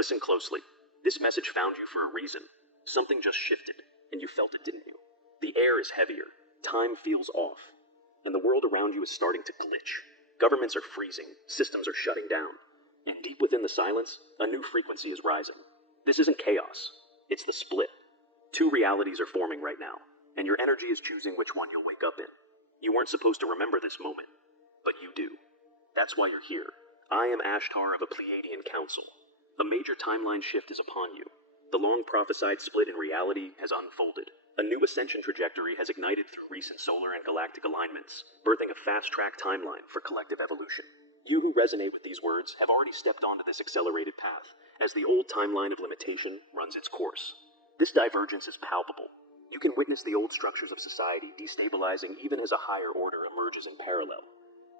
Listen closely. This message found you for a reason. Something just shifted, and you felt it, didn't you? The air is heavier, time feels off, and the world around you is starting to glitch. Governments are freezing, systems are shutting down, and deep within the silence, a new frequency is rising. This isn't chaos, it's the split. Two realities are forming right now, and your energy is choosing which one you'll wake up in. You weren't supposed to remember this moment, but you do. That's why you're here. I am Ashtar of a Pleiadian Council. A major timeline shift is upon you. The long-prophesied split in reality has unfolded. A new ascension trajectory has ignited through recent solar and galactic alignments, birthing a fast-track timeline for collective evolution. You who resonate with these words have already stepped onto this accelerated path, as the old timeline of limitation runs its course. This divergence is palpable. You can witness the old structures of society destabilizing even as a higher order emerges in parallel.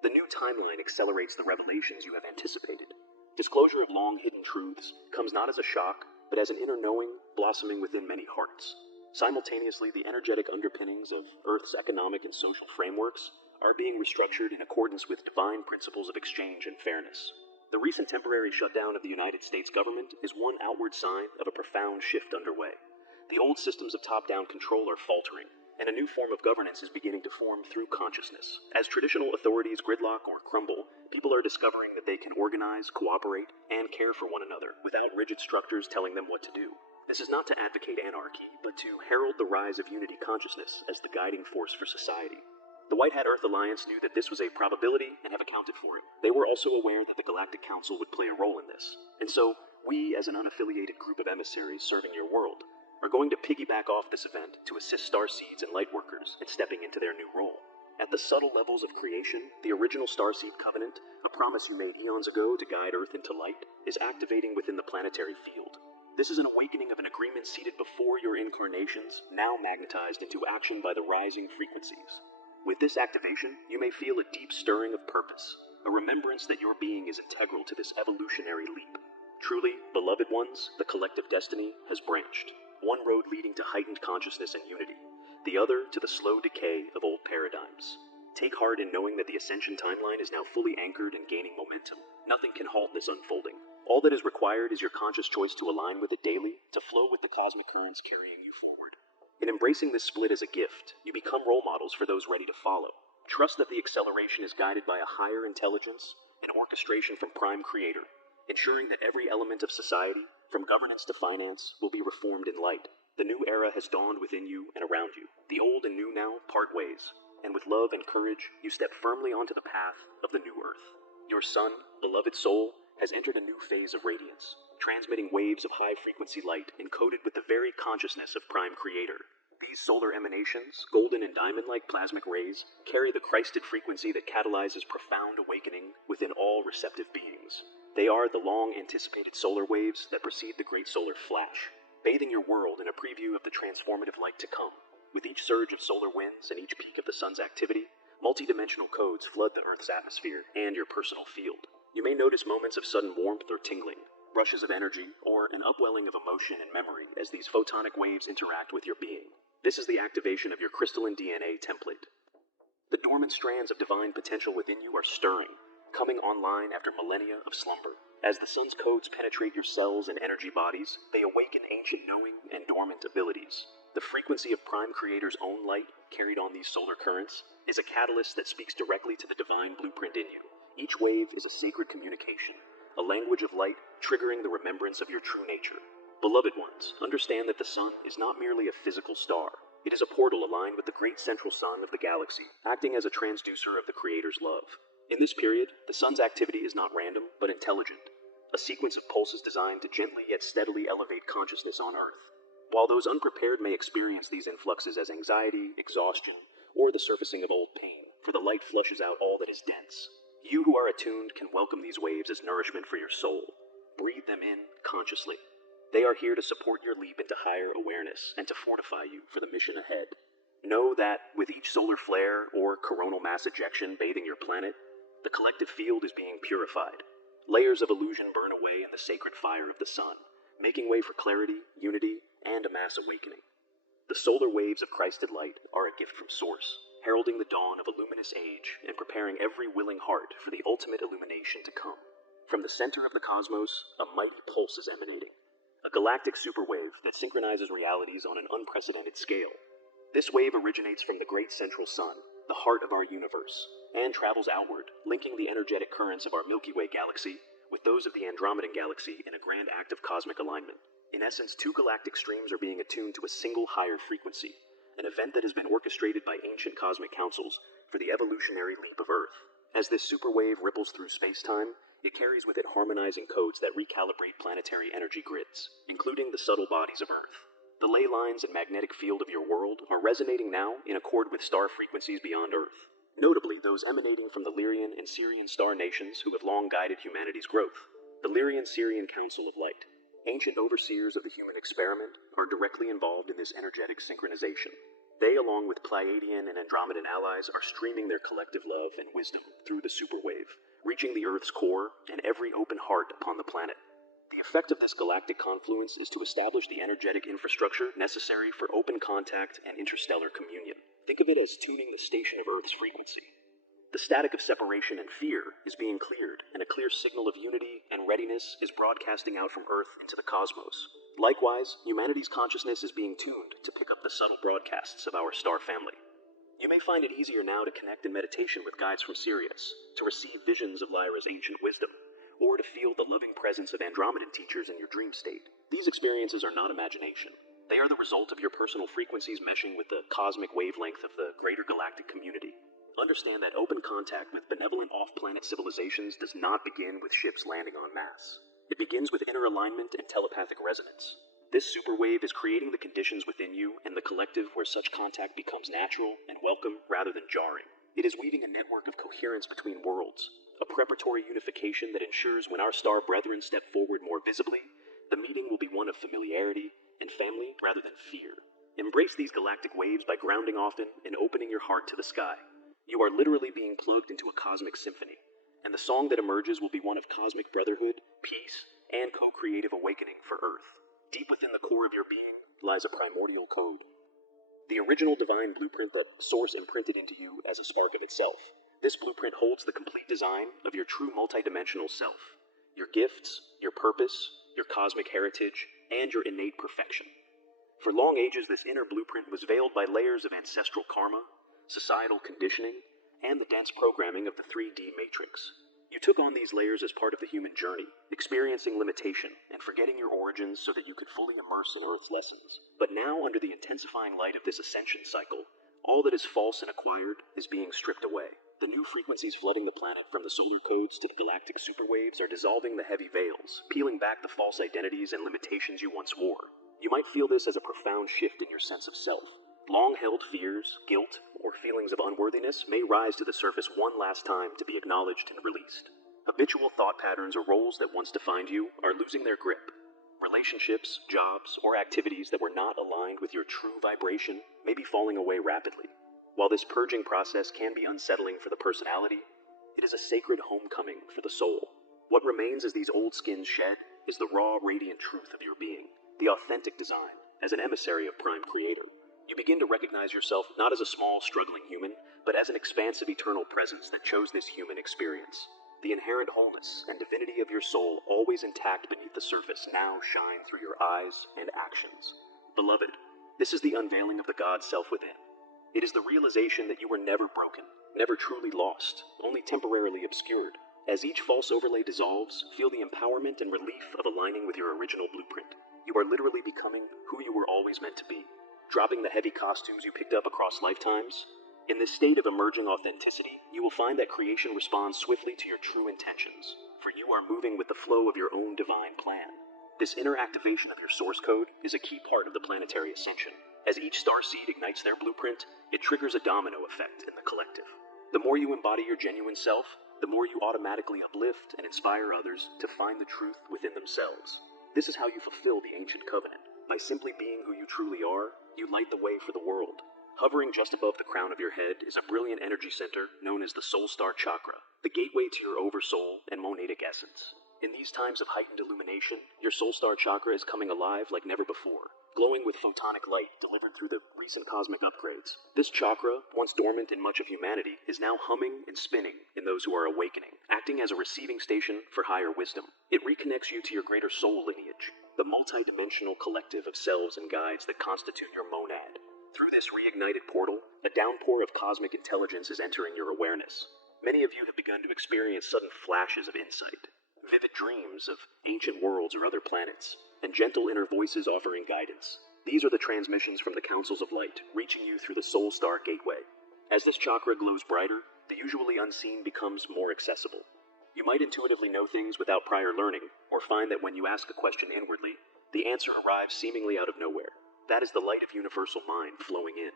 The new timeline accelerates the revelations you have anticipated. Disclosure of long-hidden truths comes not as a shock, but as an inner knowing blossoming within many hearts. Simultaneously, the energetic underpinnings of Earth's economic and social frameworks are being restructured in accordance with divine principles of exchange and fairness. The recent temporary shutdown of the United States government is one outward sign of a profound shift underway. The old systems of top-down control are faltering, and a new form of governance is beginning to form through consciousness. As traditional authorities gridlock or crumble, people are discovering that they can organize, cooperate, and care for one another without rigid structures telling them what to do. This is not to advocate anarchy, but to herald the rise of unity consciousness as the guiding force for society. The White Hat Earth Alliance knew that this was a probability and have accounted for it. They were also aware that the Galactic Council would play a role in this. And so, we, as an unaffiliated group of emissaries serving your world, are going to piggyback off this event to assist starseeds and lightworkers in stepping into their new role. At the subtle levels of creation, the original Starseed Covenant, a promise you made eons ago to guide Earth into light, is activating within the planetary field. This is an awakening of an agreement seated before your incarnations, now magnetized into action by the rising frequencies. With this activation, you may feel a deep stirring of purpose, a remembrance that your being is integral to this evolutionary leap. Truly, beloved ones, the collective destiny has branched. One road leading to heightened consciousness and unity, the other to the slow decay of old paradigms. Take heart in knowing that the ascension timeline is now fully anchored and gaining momentum. Nothing can halt this unfolding. All that is required is your conscious choice to align with it daily, to flow with the cosmic currents carrying you forward. In embracing this split as a gift, you become role models for those ready to follow. Trust that the acceleration is guided by a higher intelligence and orchestration from Prime Creator, ensuring that every element of society, from governance to finance, will be reformed in light. The new era has dawned within you and around you. The old and new now part ways, and with love and courage, you step firmly onto the path of the new Earth. Your sun, beloved soul, has entered a new phase of radiance, transmitting waves of high-frequency light encoded with the very consciousness of Prime Creator. These solar emanations, golden and diamond-like plasmic rays, carry the Christed frequency that catalyzes profound awakening within all receptive beings. They are the long-anticipated solar waves that precede the great solar flash, bathing your world in a preview of the transformative light to come. With each surge of solar winds and each peak of the sun's activity, multi-dimensional codes flood the Earth's atmosphere and your personal field. You may notice moments of sudden warmth or tingling, rushes of energy, or an upwelling of emotion and memory as these photonic waves interact with your being. This is the activation of your crystalline DNA template. The dormant strands of divine potential within you are stirring, coming online after millennia of slumber. As the sun's codes penetrate your cells and energy bodies, they awaken ancient knowing and dormant abilities. The frequency of Prime Creator's own light, carried on these solar currents, is a catalyst that speaks directly to the divine blueprint in you. Each wave is a sacred communication, a language of light triggering the remembrance of your true nature. Beloved ones, understand that the sun is not merely a physical star. It is a portal aligned with the great central sun of the galaxy, acting as a transducer of the Creator's love. In this period, the sun's activity is not random, but intelligent, a sequence of pulses designed to gently yet steadily elevate consciousness on Earth. While those unprepared may experience these influxes as anxiety, exhaustion, or the surfacing of old pain, for the light flushes out all that is dense. You who are attuned can welcome these waves as nourishment for your soul. Breathe them in consciously. They are here to support your leap into higher awareness and to fortify you for the mission ahead. Know that, with each solar flare or coronal mass ejection bathing your planet, the collective field is being purified. Layers of illusion burn away in the sacred fire of the sun, making way for clarity, unity, and a mass awakening. The solar waves of Christed light are a gift from Source, heralding the dawn of a luminous age and preparing every willing heart for the ultimate illumination to come. From the center of the cosmos, a mighty pulse is emanating, a galactic superwave that synchronizes realities on an unprecedented scale. This wave originates from the great central sun, the heart of our universe, and travels outward, linking the energetic currents of our Milky Way galaxy with those of the Andromedan galaxy in a grand act of cosmic alignment. In essence, two galactic streams are being attuned to a single higher frequency, an event that has been orchestrated by ancient cosmic councils for the evolutionary leap of Earth. As this superwave ripples through space-time, it carries with it harmonizing codes that recalibrate planetary energy grids, including the subtle bodies of Earth. The ley lines and magnetic field of your world are resonating now in accord with star frequencies beyond Earth, notably those emanating from the Lyrian and Syrian star nations who have long guided humanity's growth. The Lyrian-Syrian Council of Light, ancient overseers of the human experiment, are directly involved in this energetic synchronization. They, along with Pleiadian and Andromedan allies, are streaming their collective love and wisdom through the superwave, reaching the Earth's core and every open heart upon the planet. The effect of this galactic confluence is to establish the energetic infrastructure necessary for open contact and interstellar communion. Think of it as tuning the station of Earth's frequency. The static of separation and fear is being cleared, and a clear signal of unity and readiness is broadcasting out from Earth into the cosmos. Likewise, humanity's consciousness is being tuned to pick up the subtle broadcasts of our star family. You may find it easier now to connect in meditation with guides from Sirius, to receive visions of Lyra's ancient wisdom, or to feel the loving presence of Andromedan teachers in your dream state. These experiences are not imagination. They are the result of your personal frequencies meshing with the cosmic wavelength of the greater galactic community. Understand that open contact with benevolent off-planet civilizations does not begin with ships landing en masse. It begins with inner alignment and telepathic resonance. This superwave is creating the conditions within you and the collective where such contact becomes natural and welcome rather than jarring. It is weaving a network of coherence between worlds, a preparatory unification that ensures when our star brethren step forward more visibly, the meeting will be one of familiarity and family rather than fear. Embrace these galactic waves by grounding often and opening your heart to the sky. You are literally being plugged into a cosmic symphony, and the song that emerges will be one of cosmic brotherhood, peace, and co-creative awakening for Earth. Deep within the core of your being lies a primordial code. The original divine blueprint that Source imprinted into you as a spark of itself. This blueprint holds the complete design of your true multidimensional self, your gifts, your purpose, your cosmic heritage, and your innate perfection. For long ages, this inner blueprint was veiled by layers of ancestral karma, societal conditioning, and the dense programming of the 3D matrix. You took on these layers as part of the human journey, experiencing limitation and forgetting your origins so that you could fully immerse in Earth's lessons. But now, under the intensifying light of this ascension cycle, all that is false and acquired is being stripped away. The new frequencies flooding the planet from the solar codes to the galactic superwaves are dissolving the heavy veils, peeling back the false identities and limitations you once wore. You might feel this as a profound shift in your sense of self. Long-held fears, guilt, or feelings of unworthiness may rise to the surface one last time to be acknowledged and released. Habitual thought patterns or roles that once defined you are losing their grip. Relationships, jobs, or activities that were not aligned with your true vibration may be falling away rapidly. While this purging process can be unsettling for the personality, it is a sacred homecoming for the soul. What remains as these old skins shed is the raw, radiant truth of your being, the authentic design, as an emissary of Prime Creator. You begin to recognize yourself not as a small, struggling human, but as an expansive eternal presence that chose this human experience. The inherent wholeness and divinity of your soul, always intact beneath the surface, now shine through your eyes and actions. Beloved, this is the unveiling of the God self within. It is the realization that you were never broken, never truly lost, only temporarily obscured. As each false overlay dissolves, feel the empowerment and relief of aligning with your original blueprint. You are literally becoming who you were always meant to be. Dropping the heavy costumes you picked up across lifetimes. In this state of emerging authenticity, you will find that creation responds swiftly to your true intentions, for you are moving with the flow of your own divine plan. This inner activation of your source code is a key part of the planetary ascension. As each starseed ignites their blueprint, it triggers a domino effect in the collective. The more you embody your genuine self, the more you automatically uplift and inspire others to find the truth within themselves. This is how you fulfill the ancient covenant. By simply being who you truly are, you light the way for the world. Hovering just above the crown of your head is a brilliant energy center known as the Soul Star Chakra, the gateway to your oversoul and monadic essence. In these times of heightened illumination, your soul star chakra is coming alive like never before, glowing with photonic light delivered through the recent cosmic upgrades. This chakra, once dormant in much of humanity, is now humming and spinning in those who are awakening, acting as a receiving station for higher wisdom. It reconnects you to your greater soul lineage, the multi-dimensional collective of selves and guides that constitute your monad. Through this reignited portal, a downpour of cosmic intelligence is entering your awareness. Many of you have begun to experience sudden flashes of insight, vivid dreams of ancient worlds or other planets, and gentle inner voices offering guidance. These are the transmissions from the councils of light, reaching you through the soul star gateway. As this chakra glows brighter, the usually unseen becomes more accessible. You might intuitively know things without prior learning, or find that when you ask a question inwardly, the answer arrives seemingly out of nowhere. That is the light of universal mind flowing in.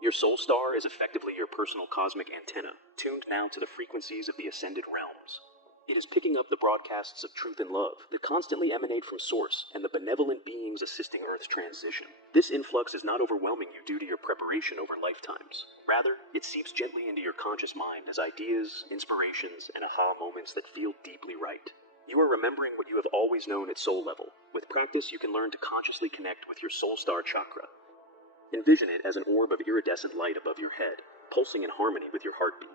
Your soul star is effectively your personal cosmic antenna, tuned now to the frequencies of the ascended realms. It is picking up the broadcasts of truth and love that constantly emanate from Source and the benevolent beings assisting Earth's transition. This influx is not overwhelming you due to your preparation over lifetimes. Rather, it seeps gently into your conscious mind as ideas, inspirations, and aha moments that feel deeply right. You are remembering what you have always known at soul level. With practice, you can learn to consciously connect with your soul star chakra. Envision it as an orb of iridescent light above your head, pulsing in harmony with your heartbeat.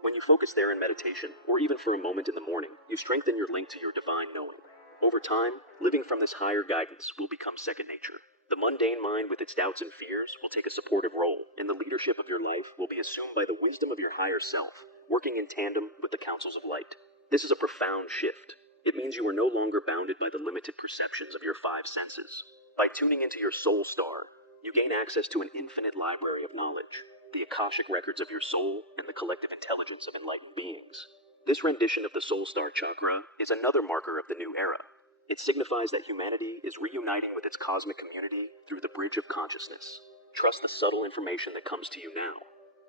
When you focus there in meditation, or even for a moment in the morning, you strengthen your link to your divine knowing. Over time, living from this higher guidance will become second nature. The mundane mind with its doubts and fears will take a supportive role, and the leadership of your life will be assumed by the wisdom of your higher self, working in tandem with the councils of light. This is a profound shift. It means you are no longer bounded by the limited perceptions of your five senses. By tuning into your soul star, you gain access to an infinite library of knowledge, the Akashic records of your soul, and the collective intelligence of enlightened beings. This rendition of the soul star chakra is another marker of the new era. It signifies that humanity is reuniting with its cosmic community through the bridge of consciousness. Trust the subtle information that comes to you now.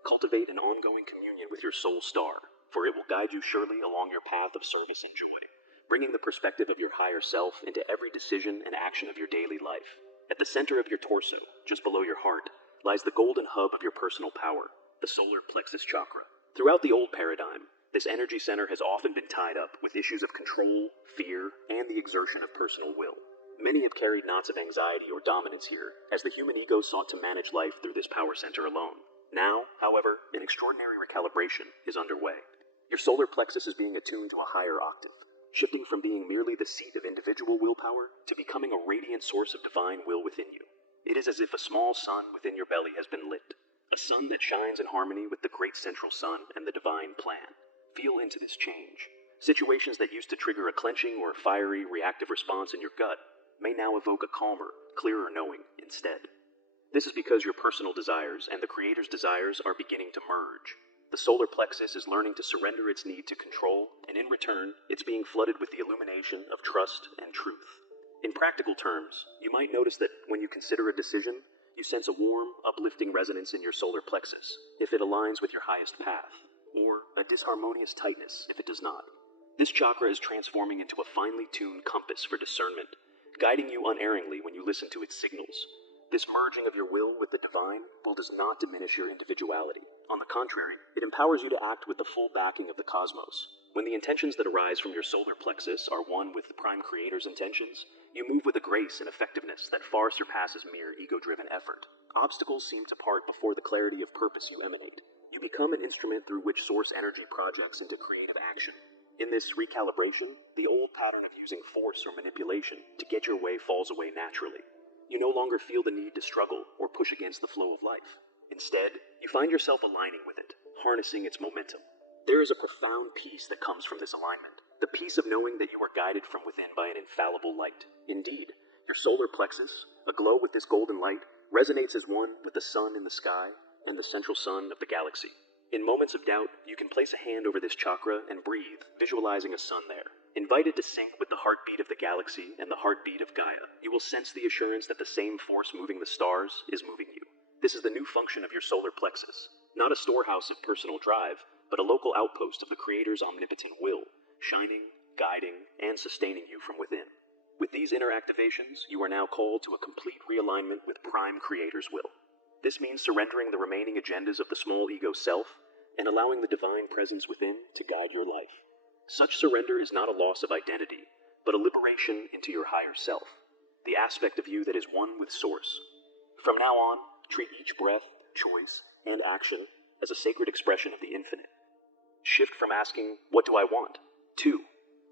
Cultivate an ongoing communion with your soul star, for it will guide you surely along your path of service and joy, bringing the perspective of your higher self into every decision and action of your daily life. At the center of your torso, just below your heart, lies the golden hub of your personal power, the solar plexus chakra. Throughout the old paradigm, this energy center has often been tied up with issues of control, fear, and the exertion of personal will. Many have carried knots of anxiety or dominance here, as the human ego sought to manage life through this power center alone. Now, however, an extraordinary recalibration is underway. Your solar plexus is being attuned to a higher octave, shifting from being merely the seat of individual willpower to becoming a radiant source of divine will within you. It is as if a small sun within your belly has been lit, a sun that shines in harmony with the great central sun and the divine plan. Feel into this change. Situations that used to trigger a clenching or fiery, reactive response in your gut may now evoke a calmer, clearer knowing instead. This is because your personal desires and the Creator's desires are beginning to merge. The solar plexus is learning to surrender its need to control, and in return, it's being flooded with the illumination of trust and truth. In practical terms, you might notice that when you consider a decision, you sense a warm, uplifting resonance in your solar plexus if it aligns with your highest path, or a disharmonious tightness if it does not. This chakra is transforming into a finely tuned compass for discernment, guiding you unerringly when you listen to its signals. This merging of your will with the divine does not diminish your individuality. On the contrary, it empowers you to act with the full backing of the cosmos. When the intentions that arise from your solar plexus are one with the Prime Creator's intentions, you move with a grace and effectiveness that far surpasses mere ego-driven effort. Obstacles seem to part before the clarity of purpose you emanate. You become an instrument through which source energy projects into creative action. In this recalibration, the old pattern of using force or manipulation to get your way falls away naturally. You no longer feel the need to struggle or push against the flow of life. Instead, you find yourself aligning with it, harnessing its momentum. There is a profound peace that comes from this alignment, the peace of knowing that you are guided from within by an infallible light. Indeed, your solar plexus, aglow with this golden light, resonates as one with the sun in the sky and the central sun of the galaxy. In moments of doubt, you can place a hand over this chakra and breathe, visualizing a sun there. Invited to sync with the heartbeat of the galaxy and the heartbeat of Gaia, you will sense the assurance that the same force moving the stars is moving you. This is the new function of your solar plexus, not a storehouse of personal drive, but a local outpost of the Creator's omnipotent will, shining, guiding, and sustaining you from within. With these inner activations, you are now called to a complete realignment with Prime Creator's will. This means surrendering the remaining agendas of the small ego self and allowing the divine presence within to guide your life. Such surrender is not a loss of identity, but a liberation into your higher self, the aspect of you that is one with Source. From now on, treat each breath, choice, and action as a sacred expression of the infinite. Shift from asking, "What do I want?" to,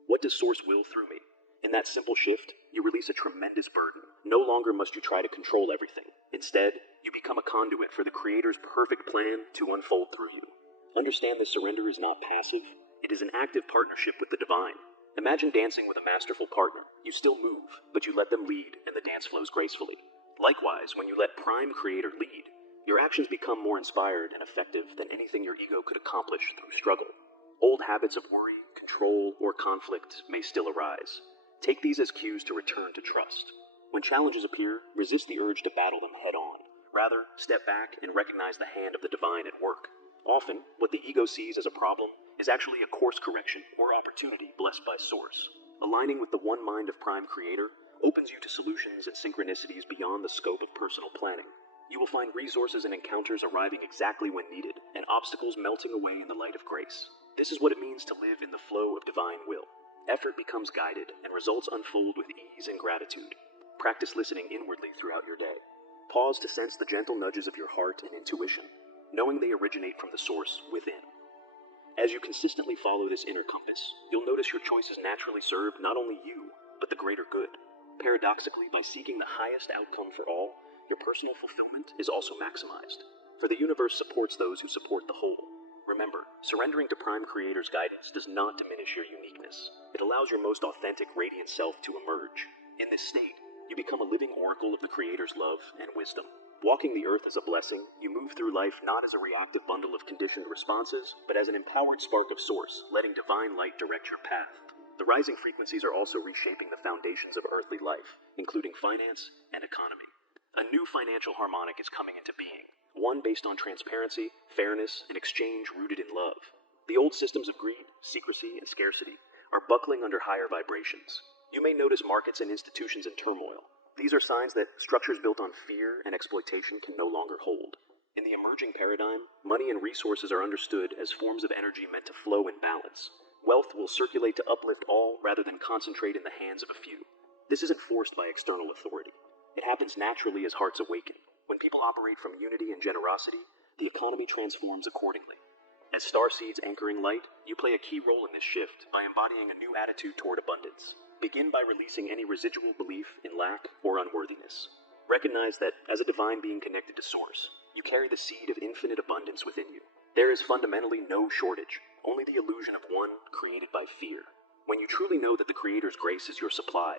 "What does Source will through me?" In that simple shift, you release a tremendous burden. No longer must you try to control everything. Instead, you become a conduit for the Creator's perfect plan to unfold through you. Understand this surrender is not passive. It is an active partnership with the divine. Imagine dancing with a masterful partner. You still move, but you let them lead, and the dance flows gracefully. Likewise, when you let Prime Creator lead, your actions become more inspired and effective than anything your ego could accomplish through struggle. Old habits of worry, control, or conflict may still arise. Take these as cues to return to trust. When challenges appear, resist the urge to battle them head on. Rather, step back and recognize the hand of the divine at work. Often, what the ego sees as a problem is actually a course correction or opportunity blessed by Source. Aligning with the one mind of Prime Creator opens you to solutions and synchronicities beyond the scope of personal planning. You will find resources and encounters arriving exactly when needed, and obstacles melting away in the light of grace. This is what it means to live in the flow of divine will. Effort becomes guided, and results unfold with ease and gratitude. Practice listening inwardly throughout your day. Pause to sense the gentle nudges of your heart and intuition, knowing they originate from the Source within. As you consistently follow this inner compass, you'll notice your choices naturally serve not only you, but the greater good. Paradoxically, by seeking the highest outcome for all, your personal fulfillment is also maximized. For the universe supports those who support the whole. Remember, surrendering to Prime Creator's guidance does not diminish your uniqueness. It allows your most authentic, radiant self to emerge. In this state, you become a living oracle of the Creator's love and wisdom. Walking the earth as a blessing, you move through life not as a reactive bundle of conditioned responses, but as an empowered spark of Source, letting divine light direct your path. The rising frequencies are also reshaping the foundations of earthly life, including finance and economy. A new financial harmonic is coming into being, one based on transparency, fairness, and exchange rooted in love. The old systems of greed, secrecy, and scarcity are buckling under higher vibrations. You may notice markets and institutions in turmoil. These are signs that structures built on fear and exploitation can no longer hold. In the emerging paradigm, money and resources are understood as forms of energy meant to flow in balance. Wealth will circulate to uplift all rather than concentrate in the hands of a few. This isn't forced by external authority. It happens naturally as hearts awaken. When people operate from unity and generosity, the economy transforms accordingly. As starseeds anchoring light, you play a key role in this shift by embodying a new attitude toward abundance. Begin by releasing any residual belief in lack or unworthiness. Recognize that, as a divine being connected to Source, you carry the seed of infinite abundance within you. There is fundamentally no shortage, only the illusion of one created by fear. When you truly know that the Creator's grace is your supply,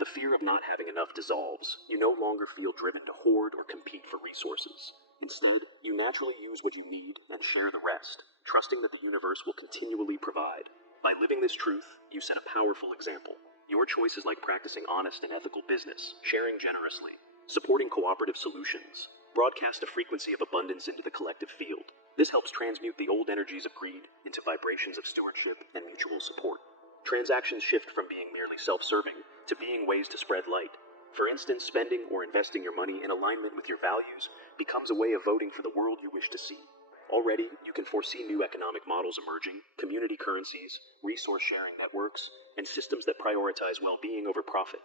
the fear of not having enough dissolves. You no longer feel driven to hoard or compete for resources. Instead, you naturally use what you need and share the rest, trusting that the universe will continually provide. By living this truth, you set a powerful example. Your choices like practicing honest and ethical business, sharing generously, supporting cooperative solutions, broadcast a frequency of abundance into the collective field. This helps transmute the old energies of greed into vibrations of stewardship and mutual support. Transactions shift from being merely self-serving to being ways to spread light. For instance, spending or investing your money in alignment with your values becomes a way of voting for the world you wish to see. Already, you can foresee new economic models emerging, community currencies, resource-sharing networks, and systems that prioritize well-being over profit.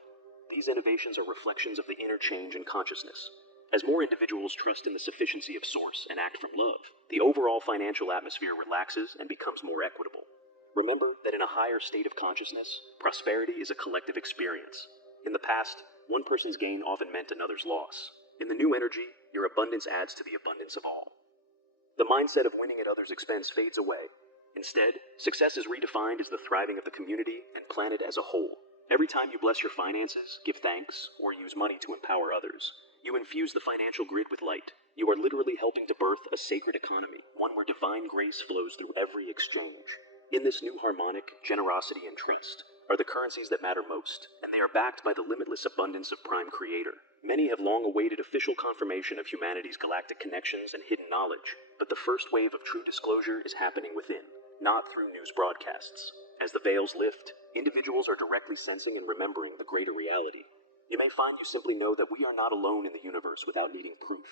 These innovations are reflections of the inner change in consciousness. As more individuals trust in the sufficiency of Source and act from love, the overall financial atmosphere relaxes and becomes more equitable. Remember that in a higher state of consciousness, prosperity is a collective experience. In the past, one person's gain often meant another's loss. In the new energy, your abundance adds to the abundance of all. The mindset of winning at others' expense fades away. Instead, success is redefined as the thriving of the community and planet as a whole. Every time you bless your finances, give thanks, or use money to empower others, you infuse the financial grid with light. You are literally helping to birth a sacred economy, one where divine grace flows through every exchange. In this new harmonic, generosity and trust are the currencies that matter most, and they are backed by the limitless abundance of Prime Creator. Many have long awaited official confirmation of humanity's galactic connections and hidden knowledge, but the first wave of true disclosure is happening within, not through news broadcasts. As the veils lift, individuals are directly sensing and remembering the greater reality. You may find you simply know that we are not alone in the universe without needing proof,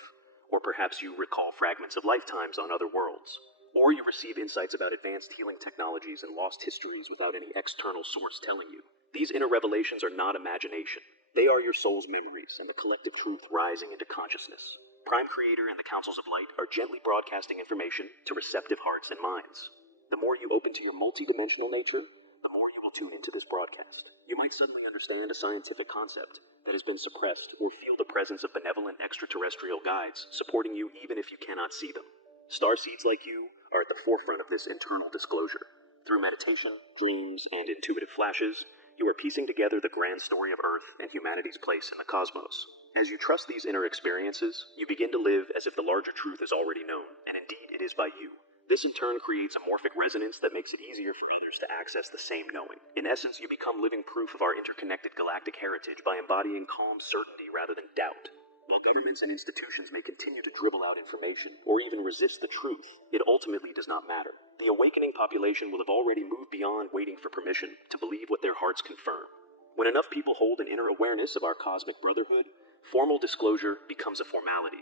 or perhaps you recall fragments of lifetimes on other worlds. Or you receive insights about advanced healing technologies and lost histories without any external source telling you. These inner revelations are not imagination. They are your soul's memories and the collective truth rising into consciousness. Prime Creator and the Councils of Light are gently broadcasting information to receptive hearts and minds. The more you open to your multidimensional nature, the more you will tune into this broadcast. You might suddenly understand a scientific concept that has been suppressed, or feel the presence of benevolent extraterrestrial guides supporting you even if you cannot see them. Starseeds like you are at the forefront of this internal disclosure. Through meditation, dreams, and intuitive flashes, you are piecing together the grand story of Earth and humanity's place in the cosmos. As you trust these inner experiences, you begin to live as if the larger truth is already known, and indeed it is by you. This in turn creates a morphic resonance that makes it easier for others to access the same knowing. In essence, you become living proof of our interconnected galactic heritage by embodying calm certainty rather than doubt. While governments and institutions may continue to dribble out information, or even resist the truth, it ultimately does not matter. The awakening population will have already moved beyond waiting for permission to believe what their hearts confirm. When enough people hold an inner awareness of our cosmic brotherhood, formal disclosure becomes a formality.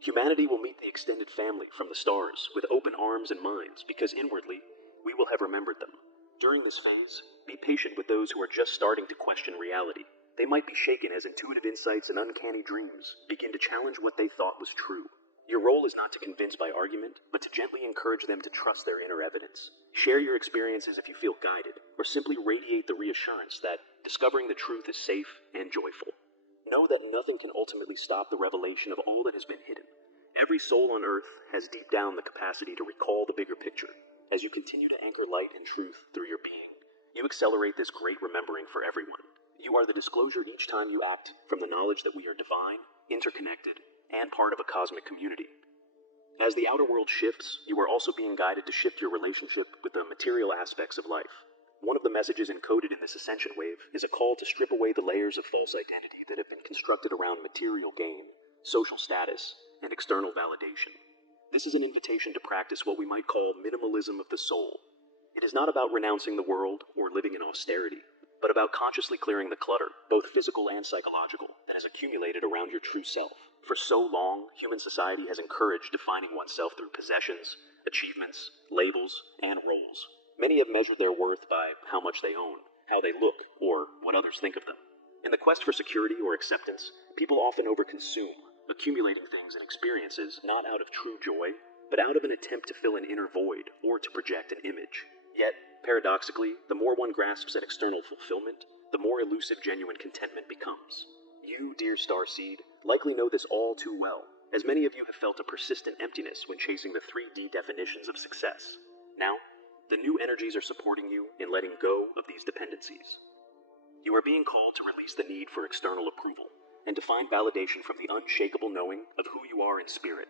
Humanity will meet the extended family from the stars with open arms and minds because inwardly, we will have remembered them. During this phase, be patient with those who are just starting to question reality. They might be shaken as intuitive insights and uncanny dreams begin to challenge what they thought was true. Your role is not to convince by argument, but to gently encourage them to trust their inner evidence. Share your experiences if you feel guided, or simply radiate the reassurance that discovering the truth is safe and joyful. Know that nothing can ultimately stop the revelation of all that has been hidden. Every soul on Earth has deep down the capacity to recall the bigger picture. As you continue to anchor light and truth through your being, you accelerate this great remembering for everyone. You are the disclosure each time you act from the knowledge that we are divine, interconnected, and part of a cosmic community. As the outer world shifts, you are also being guided to shift your relationship with the material aspects of life. One of the messages encoded in this ascension wave is a call to strip away the layers of false identity that have been constructed around material gain, social status, and external validation. This is an invitation to practice what we might call minimalism of the soul. It is not about renouncing the world or living in austerity, but about consciously clearing the clutter, both physical and psychological, that has accumulated around your true self. For so long, human society has encouraged defining oneself through possessions, achievements, labels, and roles. Many have measured their worth by how much they own, how they look, or what others think of them. In the quest for security or acceptance, people often overconsume, accumulating things and experiences not out of true joy, but out of an attempt to fill an inner void or to project an image. Yet, paradoxically, the more one grasps at external fulfillment, the more elusive genuine contentment becomes. You, dear starseed, likely know this all too well, as many of you have felt a persistent emptiness when chasing the 3D definitions of success. Now, the new energies are supporting you in letting go of these dependencies. You are being called to release the need for external approval, and to find validation from the unshakable knowing of who you are in spirit.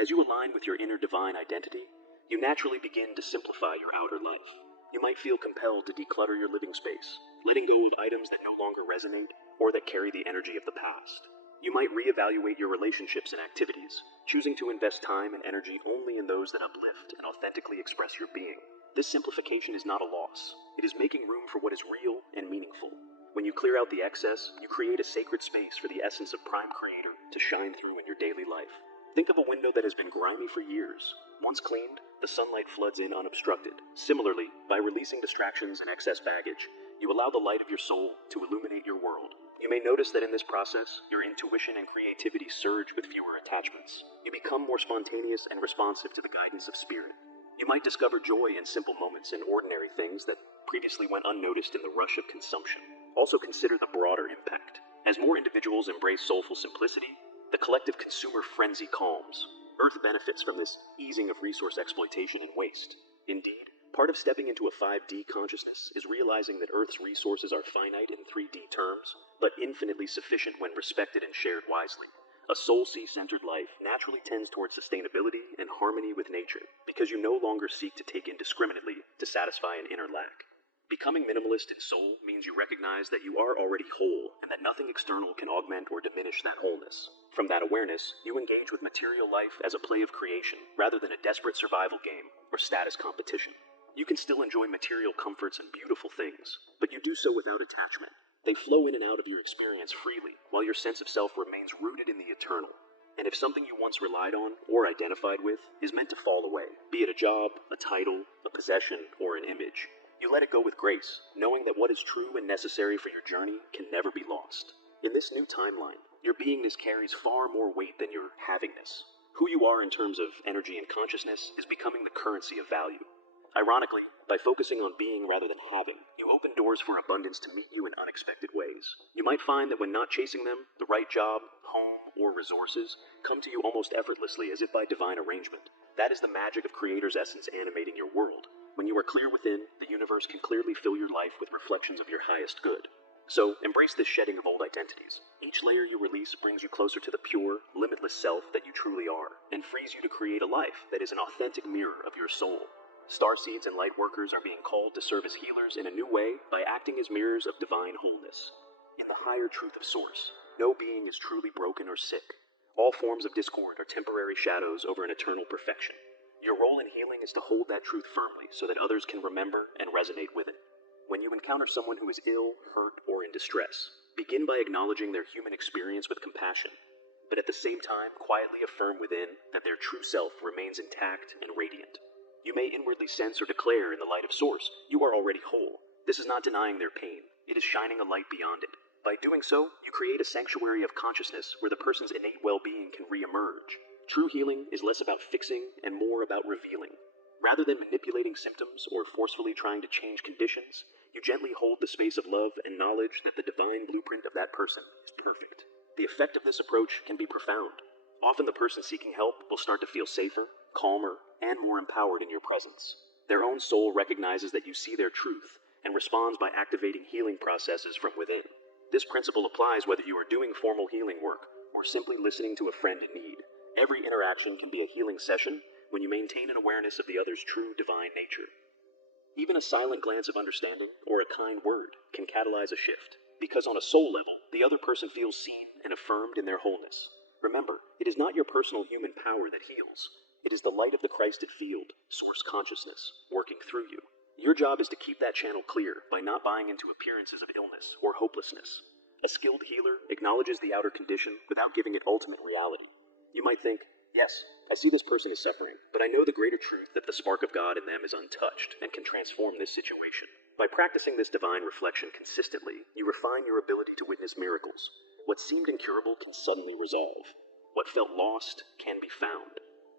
As you align with your inner divine identity, you naturally begin to simplify your outer life. You might feel compelled to declutter your living space, letting go of items that no longer resonate or that carry the energy of the past. You might reevaluate your relationships and activities, choosing to invest time and energy only in those that uplift and authentically express your being. This simplification is not a loss. It is making room for what is real and meaningful. When you clear out the excess, you create a sacred space for the essence of Prime Creator to shine through in your daily life. Think of a window that has been grimy for years. Once cleaned, the sunlight floods in unobstructed. Similarly, by releasing distractions and excess baggage, you allow the light of your soul to illuminate your world. You may notice that in this process, your intuition and creativity surge with fewer attachments. You become more spontaneous and responsive to the guidance of spirit. You might discover joy in simple moments and ordinary things that previously went unnoticed in the rush of consumption. Also consider the broader impact. As more individuals embrace soulful simplicity, the collective consumer frenzy calms. Earth benefits from this easing of resource exploitation and waste. Indeed, part of stepping into a 5D consciousness is realizing that Earth's resources are finite in 3D terms, but infinitely sufficient when respected and shared wisely. A Soul Sea-centered life naturally tends towards sustainability and harmony with nature, because you no longer seek to take indiscriminately to satisfy an inner lack. Becoming minimalist in soul means you recognize that you are already whole, and that nothing external can augment or diminish that wholeness. From that awareness, you engage with material life as a play of creation, rather than a desperate survival game or status competition. You can still enjoy material comforts and beautiful things, but you do so without attachment. They flow in and out of your experience freely, while your sense of self remains rooted in the eternal. And if something you once relied on or identified with is meant to fall away, be it a job, a title, a possession, or an image, you let it go with grace, knowing that what is true and necessary for your journey can never be lost. In this new timeline, your beingness carries far more weight than your havingness. Who you are in terms of energy and consciousness is becoming the currency of value. Ironically, by focusing on being rather than having, you open doors for abundance to meet you in unexpected ways. You might find that when not chasing them, the right job, home, or resources come to you almost effortlessly as if by divine arrangement. That is the magic of Creator's essence animating your world. When you are clear within, the universe can clearly fill your life with reflections of your highest good. So, embrace this shedding of old identities. Each layer you release brings you closer to the pure, limitless self that you truly are, and frees you to create a life that is an authentic mirror of your soul. Starseeds and light workers are being called to serve as healers in a new way by acting as mirrors of divine wholeness. In the higher truth of Source, no being is truly broken or sick. All forms of discord are temporary shadows over an eternal perfection. Your role in healing is to hold that truth firmly so that others can remember and resonate with it. When you encounter someone who is ill, hurt, or in distress, begin by acknowledging their human experience with compassion, but at the same time quietly affirm within that their true self remains intact and radiant. You may inwardly sense or declare in the light of Source, you are already whole. This is not denying their pain. It is shining a light beyond it. By doing so, you create a sanctuary of consciousness where the person's innate well-being can re-emerge. True healing is less about fixing and more about revealing. Rather than manipulating symptoms or forcefully trying to change conditions, you gently hold the space of love and knowledge that the divine blueprint of that person is perfect. The effect of this approach can be profound. Often the person seeking help will start to feel safer, calmer, and more empowered in your presence. Their own soul recognizes that you see their truth and responds by activating healing processes from within. This principle applies whether you are doing formal healing work or simply listening to a friend in need. Every interaction can be a healing session when you maintain an awareness of the other's true divine nature. Even a silent glance of understanding or a kind word can catalyze a shift, because on a soul level, the other person feels seen and affirmed in their wholeness. Remember, it is not your personal human power that heals. It is the light of the Christed field, Source consciousness, working through you. Your job is to keep that channel clear by not buying into appearances of illness or hopelessness. A skilled healer acknowledges the outer condition without giving it ultimate reality. You might think, yes, I see this person is suffering, but I know the greater truth that the spark of God in them is untouched and can transform this situation. By practicing this divine reflection consistently, you refine your ability to witness miracles. What seemed incurable can suddenly resolve. What felt lost can be found.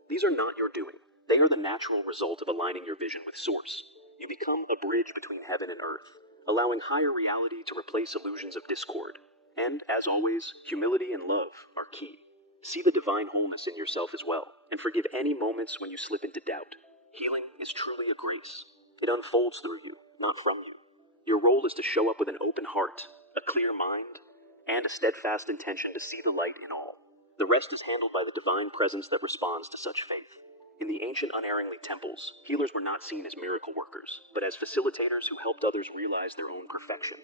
These are not your doing. They are the natural result of aligning your vision with Source. You become a bridge between heaven and earth, allowing higher reality to replace illusions of discord. And, as always, humility and love are key. See the divine wholeness in yourself as well, and forgive any moments when you slip into doubt. Healing is truly a grace. It unfolds through you, not from you. Your role is to show up with an open heart, a clear mind, and a steadfast intention to see the light in all. The rest is handled by the divine presence that responds to such faith. In the ancient unerringly temples, healers were not seen as miracle workers, but as facilitators who helped others realize their own perfection.